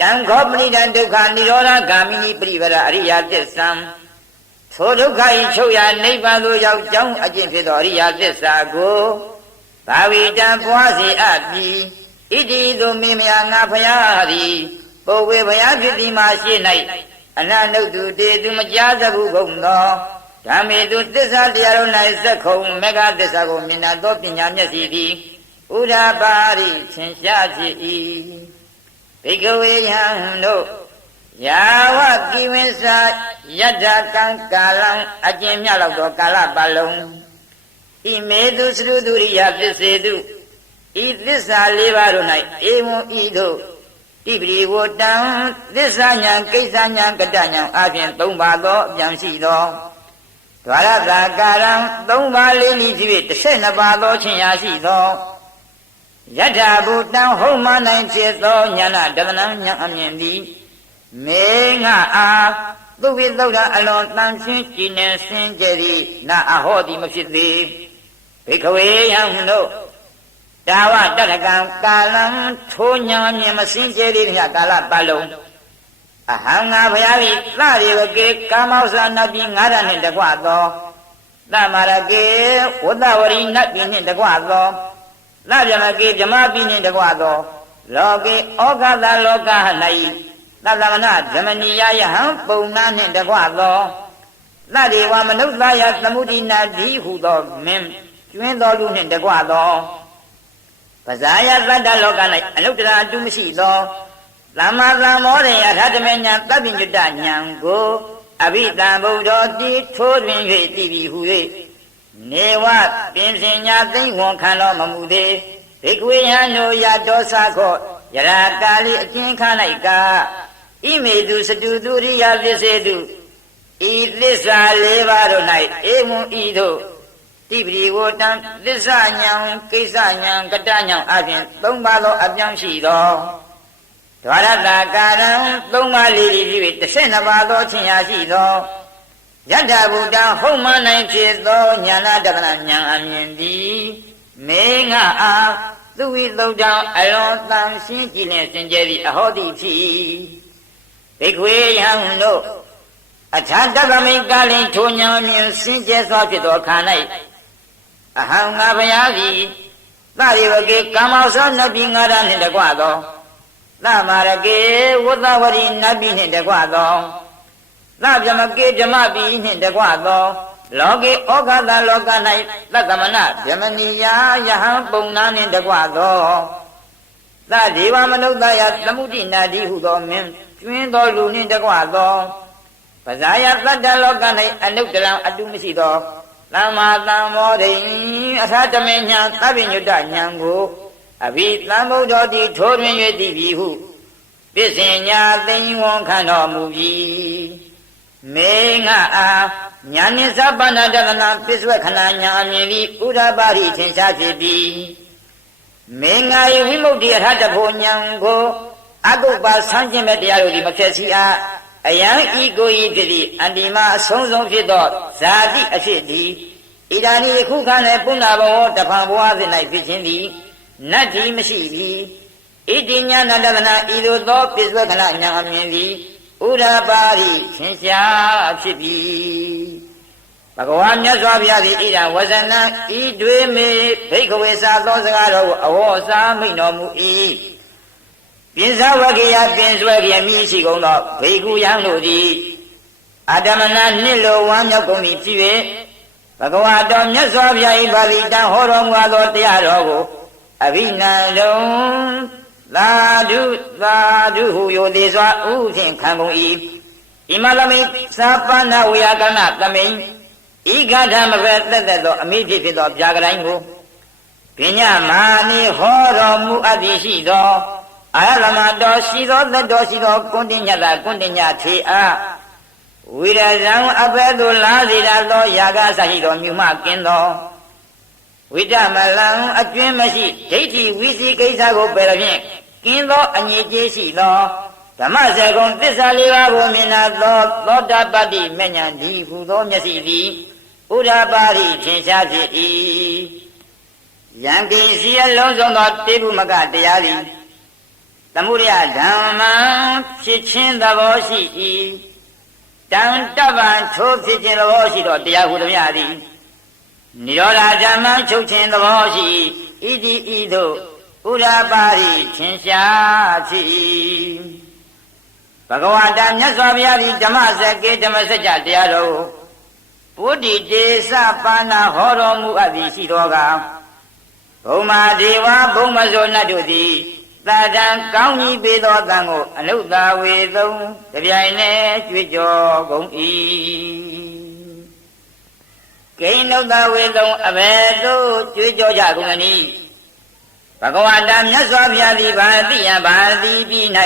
တံခောပဏိတံဒုက္ခនិရောဓဂာမိနိပฏิပဒါအရိယသစ္စာထိုဒုက္ခ၏ချုပ်ရာနိဗ္ဗာန်သို့ရောက်ကြောင်းအကျင့်ဖြစ်သောအရိယသစ္စာကိုဘာဝိတံပွားစေအပ်ပြီးဣတိသို့မေမယငါဖယားသည်ပုဗ္ဗေဖယားဖြစ်သည်မှာရှိ၌အနနုတုတေသူမကြားသဘူးကုန်သောဓမ္မေတုသစ္စာတရားတို့၌စက္ခုံမဂ္ဂသစ္စာကိုမြင်တတ်သောပညာမျက်စိသည်ဥဒ္ဓပါရိထင်ရှားဖြစ်၏ဘိက္ခဝေယံတို့ယာဝကိဝိသယတ္ထကံကာလံအကျဉ်းမြလောက်သောကာလပတ်လုံးဣမေတုသရုတုရိယပစ္စေတုဤသစ္စာ၄ပါးတို့၌ဧဝံဤသို့ တိပရိဝတံသစ္စာညာကိစ္စညာကတ္တညာအပြင်၃ပါးသောအပြန်ရှိသောဒွါရတာကာရံ၃ပါးလေးနည်းဖြစ်12ပါးသောချင်းရာရှိသောယတ္ထာဘူတံဟုတ်မှနိုင်ဖြစ်သောညာနာတဒနာညာအမြင်သည်မေငါအားသူဝိသုဒ္ဓအလွန်တန်ရှင်းကြည်နေစင်ကြယ်သည်နာအဟောသည်မဖြစ်သေးဘိက္ခဝေယံတို့တာဝတတကံကာလံထိုညာမြင်မစင်ကြယ်သည်မြတ်ကာလပတ်လုံးအဟံငါဘုရား၏သရေဝကေကာမောဇာနတ်ပြည်9ရနှင့်တကွသောသမာရကေဝတ္တဝရီနတ်ပြည်နှင့်တကွသောသဗ္ဗမကေဓမ္မပြည်နှင့်တကွသောလောကေဩဃသလောက၌သဗ္ဗမနဓမ္မနိယယဟံပုံနာနှင့်တကွသောသတ္တေဝမနုဿယသမုဒိနာတိဟုသောမင်းကျွင်းတော်လူနှင့်တကွသောပဇာယသတ္တလောက၌အနုတ္တရာအတုမရှိသောသမ္မာသမ္မောရိယရဟတမေညာသဗ္ဗညုတဉာဏ်ကိုအဘိဓမ္ဗုဒ္ဓတိထိုးတွင်၍တည်ပြီးဟု၍နေဝပင်စင်ညာသိမ့်ဝန်ခံတော်မမူသေးဘိက္ခဝေယံတို့ယတောသခောယရာကာလိအကျဉ်းခ၌ကဣမေတုစတုသူရိယသစ္စေတုဤသစ္စာ၄ပါးတို့၌ဧဝံဤသို့တိပရိဝတံသစ္စာညာကိစ္စညာကတ္တညာအပြင်၃ပါးသောအပြောင်းရှိသောဒွါရတာကာရံ၃ပါးလေးဖြစ်၍12ပါးသောချင်းရာရှိသောယတ္ထဘူတံဟုတ်မှနိုင်ဖြစ်သောညာနာတဒနာညာအမြင်သည်မေငါအားသူဝိသုဒ္ဓံအလွန်တန်ရှင်းကြည်လင်စင်ကြယ်သည့်အဟောတိဖြစ်ဘိက္ခဝေယံတို့အထာတဗမိကာလိထိုညာမြင်စင်ကြယ်စွာဖြစ်သောခါ၌အဟံငါဘုရားသည်သရေဝကေကာမောဇောနတ်ပြည်9ရနှင့်တကွသောသမာရကေဝတ္တဝရီနတ်ပြည်နှင့်တကွသောသဗ္ဗမကေဓမ္မပြည်နှင့်တကွသောလောကေဩဃသလောက၌သတ္တမနဗြဟ္မဏီယယဟံပုံနာနှင့်တကွသောသဒေဝမနုဿယသမုဒိနာတိဟုသောမင်းကျွင်းသောလူနှင့်တကွသောပဇာယသတ္တလောက၌အနုတ္တရံအတုမရှိသောသမ္မာသမ္မောရိအထာတမေညာသဗ္ဗညုတဉာဏ်ကိုအဘိသမ္ဗုဒ္ဓတိထိုးတွင်၍တည်ပြီဟုပစ္စင်ညာသိဉ္ဝံခံတော်မူပြီမေငါအားညာနိသဗ္ဗနာတဒနာပစ္စဝခဏညာအမြင်သည်ဥဒ္ဓပါရိထင်ရှားဖြစ်ပြီမေငါ၏ဝိမု ക്തി အထတဖို့ဉာဏ်ကိုအကုပ္ပဆန်းခြင်းမဲ့တရားတို့သည်မဖြစ်စီအားအယံဤကိုဤတည်းအန္တိမအဆုံးဆုံးဖြစ်သောဇာတိအဖြစ်သည်ဣဒာနိယခုခ၌ပုဏ္ဏဘဝတဖန်ဘဝစဉ်၌ဖြစ်ခြင်းသည်နတ္တိမရှိပြီဣတိညာဏတဒနာဤသို့သောပစ္စဝခဏညာအမြင်သည်ဥဒ္ဓပါရိသင်္ရှားဖြစ်ပြီဘဂဝါမြတ်စွာဘုရားသည်ဣဒံဝဇနံဤတွေမေဘိက္ခဝေစာသောစကားတော်ကိုအဝေါ်စားမိန့်တော်မူ၏ပိစဝကေယပင်စွဲကေမြည်ရှိကုန်သောဘိက္ခုယံတို့သည်အာတမနာနှစ်လိုဝမ်းမြောက်ကုန်ပြီဖြစ်၍ဘဂဝါတော်မြတ်စွာဘုရား၏ပါဠိတံဟောတော်မူသောတရားတော်ကိုအဘိနန္ဒံသာဓုသာဓုဟုယောသေးစွာဥဖြင့်ခံကုန်၏ဣမလမိသာပနာဝေယကဏသမိန်ဤဂါထမပဲသက်သက်သောအမိဖြစ်သောဗျာကတိုင်းကိုပညာမာနိဟောတော်မူအပ်သည်ရှိသောအာရမတော်ရှိသောသက်တော်ရှိသောကွန်တင်ညတာကွန်တင်ညထေအားဝိရဇံအဘဲသို့လာစေသောယာကဆရှိသောမြုမကင်းသောဝိတမလံအကျွင်းမရှိဒိဋ္ဌိဝိစီကိစ္စကိုပယ်ဖြင့်ကင်းသောအငြိကျေးရှိသောဓမ္မစကုံသစ္စာ၄ပါးကိုမြင်နာသောသောတာပတ္တိမေညာဒီဟူသောမျက်စိသည်ဥဒ္ဓပါရိထင်ရှားဖြစ်၏ယံကိစီအလုံးစုံသောတေဘုမကတရားသည်သမုဒယဓမ္မံဖြစ်ခြင်းသဘောရှိ၏တံတပ္ပံထိုးဖြစ်ခြင်းသဘောရှိသောတရားဟုသည်များသည်နိရောဓဓမ္မံချုပ်ခြင်းသဘောရှိ၏ဣတိဤသို့ဥဒ္ဓပါရိထင်ရှားဖြစ်၏ဘဂဝတာမြတ်စွာဘုရားသည်ဓမ္မစကေဓမ္မစကြာတရားတော်ပုဒ္ဓိတေသပါဏဟောတော်မူအပ်သည်ရှိသောကဘုံမာဒေဝဘုံမဇောနတ်တို့သည်သာတံကောင်းကြီးပေသောတန်ကိုအနုဿဝေသုံးတပြိုင်နက်ကြွေးကြော်ကုန်၏ကိနုဿဝေသုံးအဘယ်သို့ကြွေးကြော်ကြကုန်သနည်း ဘဂဝတာမြတ်စွာဘုရားသည်ဘာတိယဘာတိပိ၌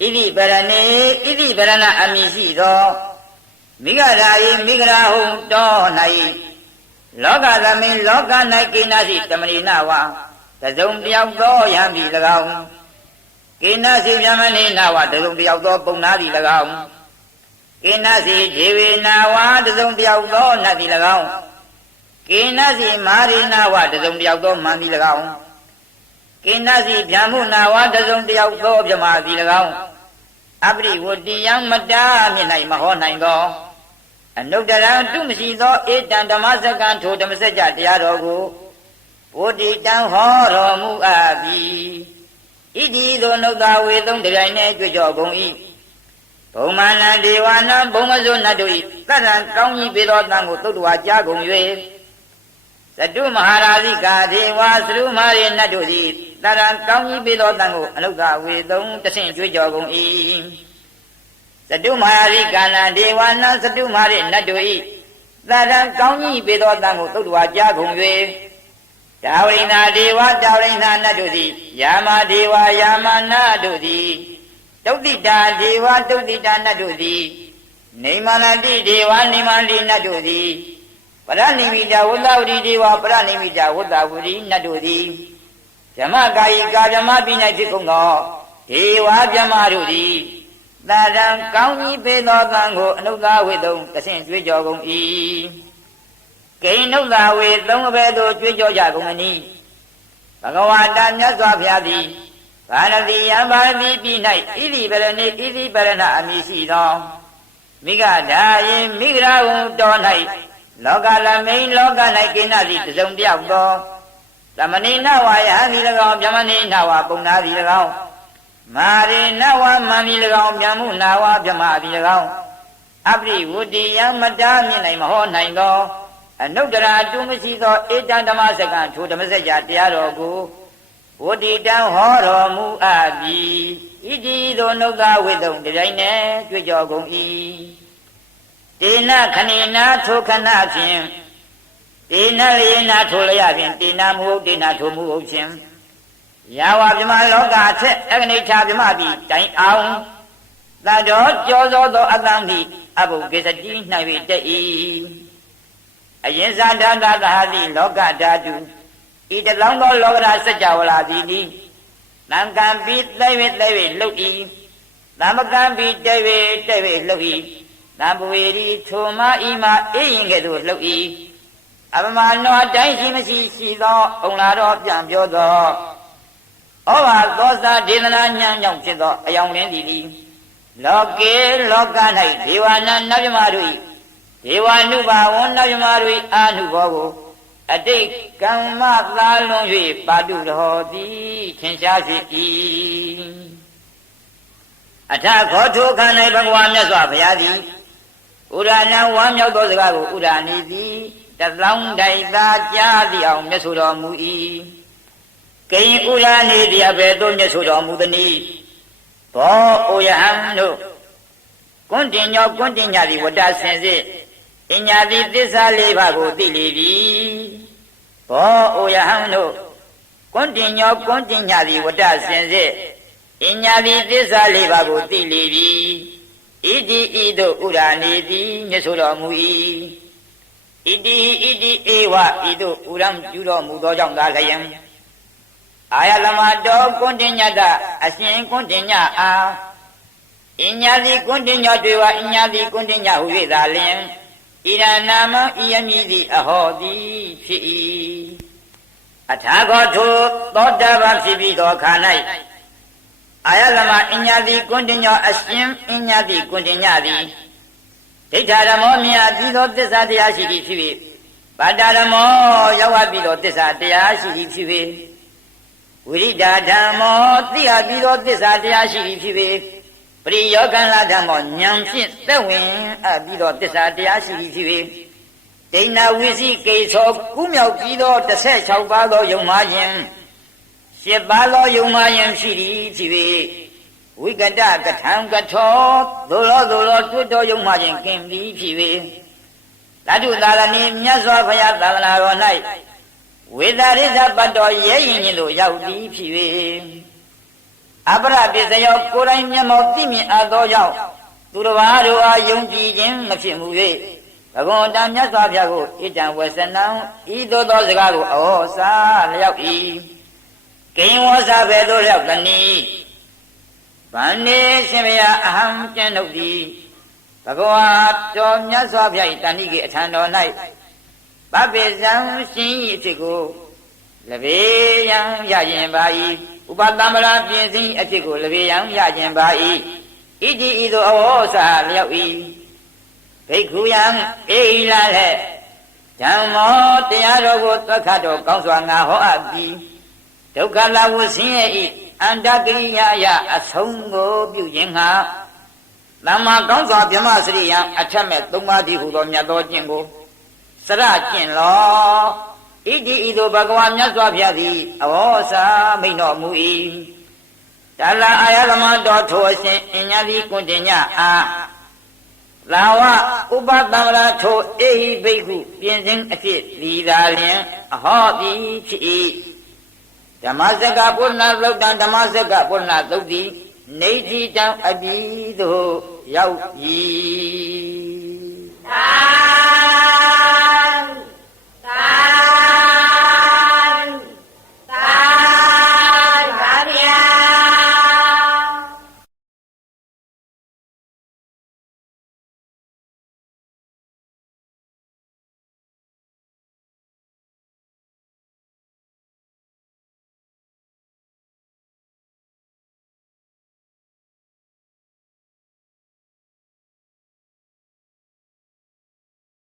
ဣတိပရဏေဣတိပရဏအမည်ရှိသောမိဂရာယိမိဂရာဟုတော၌လောကသမင်လောက၌ကိဏစီတမရိနဝတစုံတယောက်သောယံပြီ၎င်းကိဏစီဗျမဏိနဝတစုံတယောက်သောပုံနာသည်၎င်းကိဏစီဇေဝေနဝတစုံတယောက်သောနတ်သည်၎င်းကိဏစီမာရိနဝတစုံတယောက်သောမန်သည်၎င်းကိဏစီဗျမုနာဝတစုံတယောက်သောဗြမာသည်၎င်းအပရိဝတိယံမတာမြင့်၌မဟောနိုင်သောအနုတ္တရံတုမရှိသောဧတံဓမ္မစကံထိုဓမ္မစကြာတရားတော်ကိုဝတိတံဟောတော်မူအပ်ပြီဣတိသောနုဿဝေသုံးတိုင်နှင့်ကြွကြောကုန်၏ဘုံမာနံဒေဝနာဘုံမဇုနတ်တို့၏သတ္တံကောင်းကြီးပေသောတန်ကိုသုတ္တဝါကြားကုန်၍သတုမဟာရာဇိကာဒေဝသရုမာရေနတ်တို့သည်သတ္တံကောင်းကြီးပေသောတန်ကိုအနုဿဝေသုံးတဆင့်ကြွကြောကုန်၏သတုမဟာရိကာနံဒေဝနာသတုမဟာရေနတ်တို့၏သတ္တံကောင်းကြီးပေသောတန်ကိုသုတ္တဝါကြားကုန်၍တာဝရိနာဒေဝတာဝရိနာနတ်တို့သည်ယာမဒေဝယာမနတ်တို့သည်တုတ်တိတာဒေဝတုတ်တိတာနတ်တို့သည်နေမလတိဒေဝနေမလတိနတ်တို့သည်ပရဏိမိတာဝတ္တဝတိဒေဝပရဏိမိတာဝတ္တဝတိနတ်တို့သည်ဗြဟ္မကာယိကာဗြဟ္မပိ၌ဖြစ်ကုန်သောဒေဝဗြဟ္မတို့သည်သာရံကောင်းကြီးပေသောသံကိုအနုဿဝေသုံးတဆင့်ကြွေးကြော်ကုန်၏ကိဏုဿဝေသုံးဘဲသို့ကြွေးကြော်ကြကုန်၏ဘဂဝတာမြတ်စွာဘုရားသည်ဗာရတိယံဗာရတိပိ၌ဣတိပရဏိဣတိပရဏအမည်ရှိသောမိဂဒါယိမိဂရာဝံတော်၌လောကလမိန်လောက၌ကိဏစီတစုံတယောက်သောသမဏိနဝါယဟန်သည်၎င်းဗျမဏိနဝါပုံနာသည်၎င်းမာရိနဝါမန်သည်၎င်းဗျမုနာဝါဗျမသည်၎င်းအပရိဝတိယံမတာမြင့်၌မဟောနိုင်သောအနုတ္တရာတုမရှိသောဧတံဓမ္မစကံထိုဓမ္မစကြာတရားတော်ကိုဝတိတံဟောတော်မူအပ်ပြီဣတိသောနုဿဝေသုံးတိုင်နှင့်ကြွကြော်ကုန်၏တေနခဏိနာထိုခဏဖြင့်တေနလေနာထိုလျဖြင့်တေနမုဟုတ်တေနထိုမုဟုတ်ခြင်းယာဝဗြဟ္မာလောကအထက်အဂနိဋ္ဌဗြဟ္မာတိတိုင်အောင်သတ္တောကြောသောသောအတံတိအဘုကေစတိ၌၍တည်၏အယင်္ဇာဓာတသဟတိလောကဓာတုဤတလောင်းသောလောကဓာစัจ java လာသည်နိသံကံပိသိဝေသိဝေလှုပ်၏သမကံပိတေဝေတေဝေလှုပ်၏သံပဝေရီထိုမဤမအေးရင်ကဲ့သို့လှုပ်၏အပမနောတိုင်းရှိမရှိရှိသောအုံလာတော်ပြန်ပြောသောဩဘာသောစာဒေသနာညံ့ညောင်းဖြစ်သောအယောင်လင်းသည်လောကေလောက၌ဒေဝနာနတ်မြမတို့၏ဒေဝနုဘာဝနတ်မြမတို့၏အာနုဘောကိုအတိတ်ကမ္မသာလွန်၍ပါတုတော်သည်ထင်ရှားစေ၏အထခောထုခန္ဓာဘဂဝါမြတ်စွာဘုရားသည်ဥရဏံဝမ်းမြောက်သောစကားကိုဥရဏီသည်တလောင်းတိုင်သာကြားသည်အောင်မြတ်ဆိုတော်မူ၏ကိဉ္ဥရဏီသည်အဘယ်သို့မြတ်ဆိုတော်မူသနည်းဘောဩယဟံတို့ကွန်းတင်ညောကွန်းတင်ညသည်ဝတ္တဆင်စစ်အညာတိသစ္စာလေးပါးကိုသိလေပြီဘောဩယဟံတို့ကွန်းတင်ညောကွန်းတင်ညသည်ဝတ္တဆင်စစ်အညာတိသစ္စာလေးပါးကိုသိလေပြီဣတိဤသို့ဥရဏီသည်မြတ်ဆိုတော်မူ၏ဣတိဧဝဤသို့ဥရံပြုတော်မူသောကြောင့်သာလျင်အာယလမတောကွန်းတင်ညတအရှင်ကွန်းတင်ညအားအညာတိကွန်းတင်ညတွေဝအညာတိကွန်းတင်ညဟု၍သာလျင်ဣရနာမဤယမိသည်အဟောသည်ဖြစ်၏အထာဂောထုသောတပန်ဖြစ်ပြီးသောခါ၌အာယလမအညာတိကွန်းတင်ညအရှင်အညာတိကွန်းတင်ညသည်ဒိဋ္ဌာရမောမြတ်ပြီးသောသစ္စာတရားရှိသည်ဖြစ်၍ပါတာရမောရောက်ပြီးသောသစ္စာတရားရှိသည်ဖြစ်၍ဝိရိဒာဓမ္မောသိအပ်ပြီးသောသစ္စာတရားရှိသည်ဖြစ်၍ပရိယောဂံလာဓမ္မောဉာဏ်ဖြင့်သက်ဝင်အပ်ပြီးသောသစ္စာတရားရှိသည်ဖြစ်၍ဒိဏဝိသိကိသောကုမြောက်ပြီးသော16ပါးသောယုံမှခြင်း7ပါးသောယုံမှခြင်းရှိသည်ဖြစ်၍ဝိကတကထံကထောသို့လောတွေ့တော်ယုံမှခြင်းကင်သည်ဖြစ်၍ဓာတုသာလနေမြတ်စွာဘုရားသာသနာတော်၌ ဝေဒရိသပတ်တော်ရဲရင်ချင်းတို့ရောက်ပြီးဖြစ်၍အပရပစ္စယောကိုယ်တိုင်မျက်မှောက်သိမြင်အပ်သောကြောင့်သူတော်ဘာတို့အားယုံကြည်ခြင်းမဖြစ်မှု၍ဘဂဝန္တမြတ်စွာဘုရားကိုဣတံဝဆနံဤသို့သောစကားကိုဩစာလျောက်၏ကိဉ္ဝောစာပဲသို့လျောက်သနည်းဗန္နေရှင်ဘုရားအဟံကျင့်တို့သည်ဘဂဝါတော်မြတ်စွာဘုရား၏တဏှိကေအထံတော်၌ပပိဇံရှင်၏အဖြစ်ကိုလဘေယံရခြင်းပါ၏ဥပတံမလာပြင်စင်အဖြစ်ကိုလဘေယံရခြင်းပါ၏ဣတိဤသို့ဩစာလျောက်၏ဘိက္ခုယံအေဟိလာဟဲ့ဓမ္မောတရားတော်ကိုသက္ခတော်ကောင်းစွာငါဟောအပ်ပြီးဒုက္ခလာဝဆင်းရဲ၏အန္တကရိယာယအဆုံးကိုပြုခြင်းငှာသမ္မာကောင်းစွာဗြဟ္မစရိယံအထက်မဲ့သုံးပါးတည်းဟူသောမြတ်သောကျင့်ကိုစရကျင့်လောဣတိဤသို့ဘဂဝါမြတ်စွာဘုရားသည်အဝေါစာမိန့်တော်မူ၏ဒါလအာယသမတော်ထိုအရှင်အညာတိကွန်တင်ညအားလာဝဥပတံဝရထိုအေဟိဘိက္ခုပြင်စဉ်အဖြစ်လီသာလျင်အဟောတိဖြစ်၏ဓမ္မစကပုဏ္ဏသုတ်တံဓမ္မစကပုဏ္ဏသုတ်တိနေတိတံအပိသို့ရောက်၏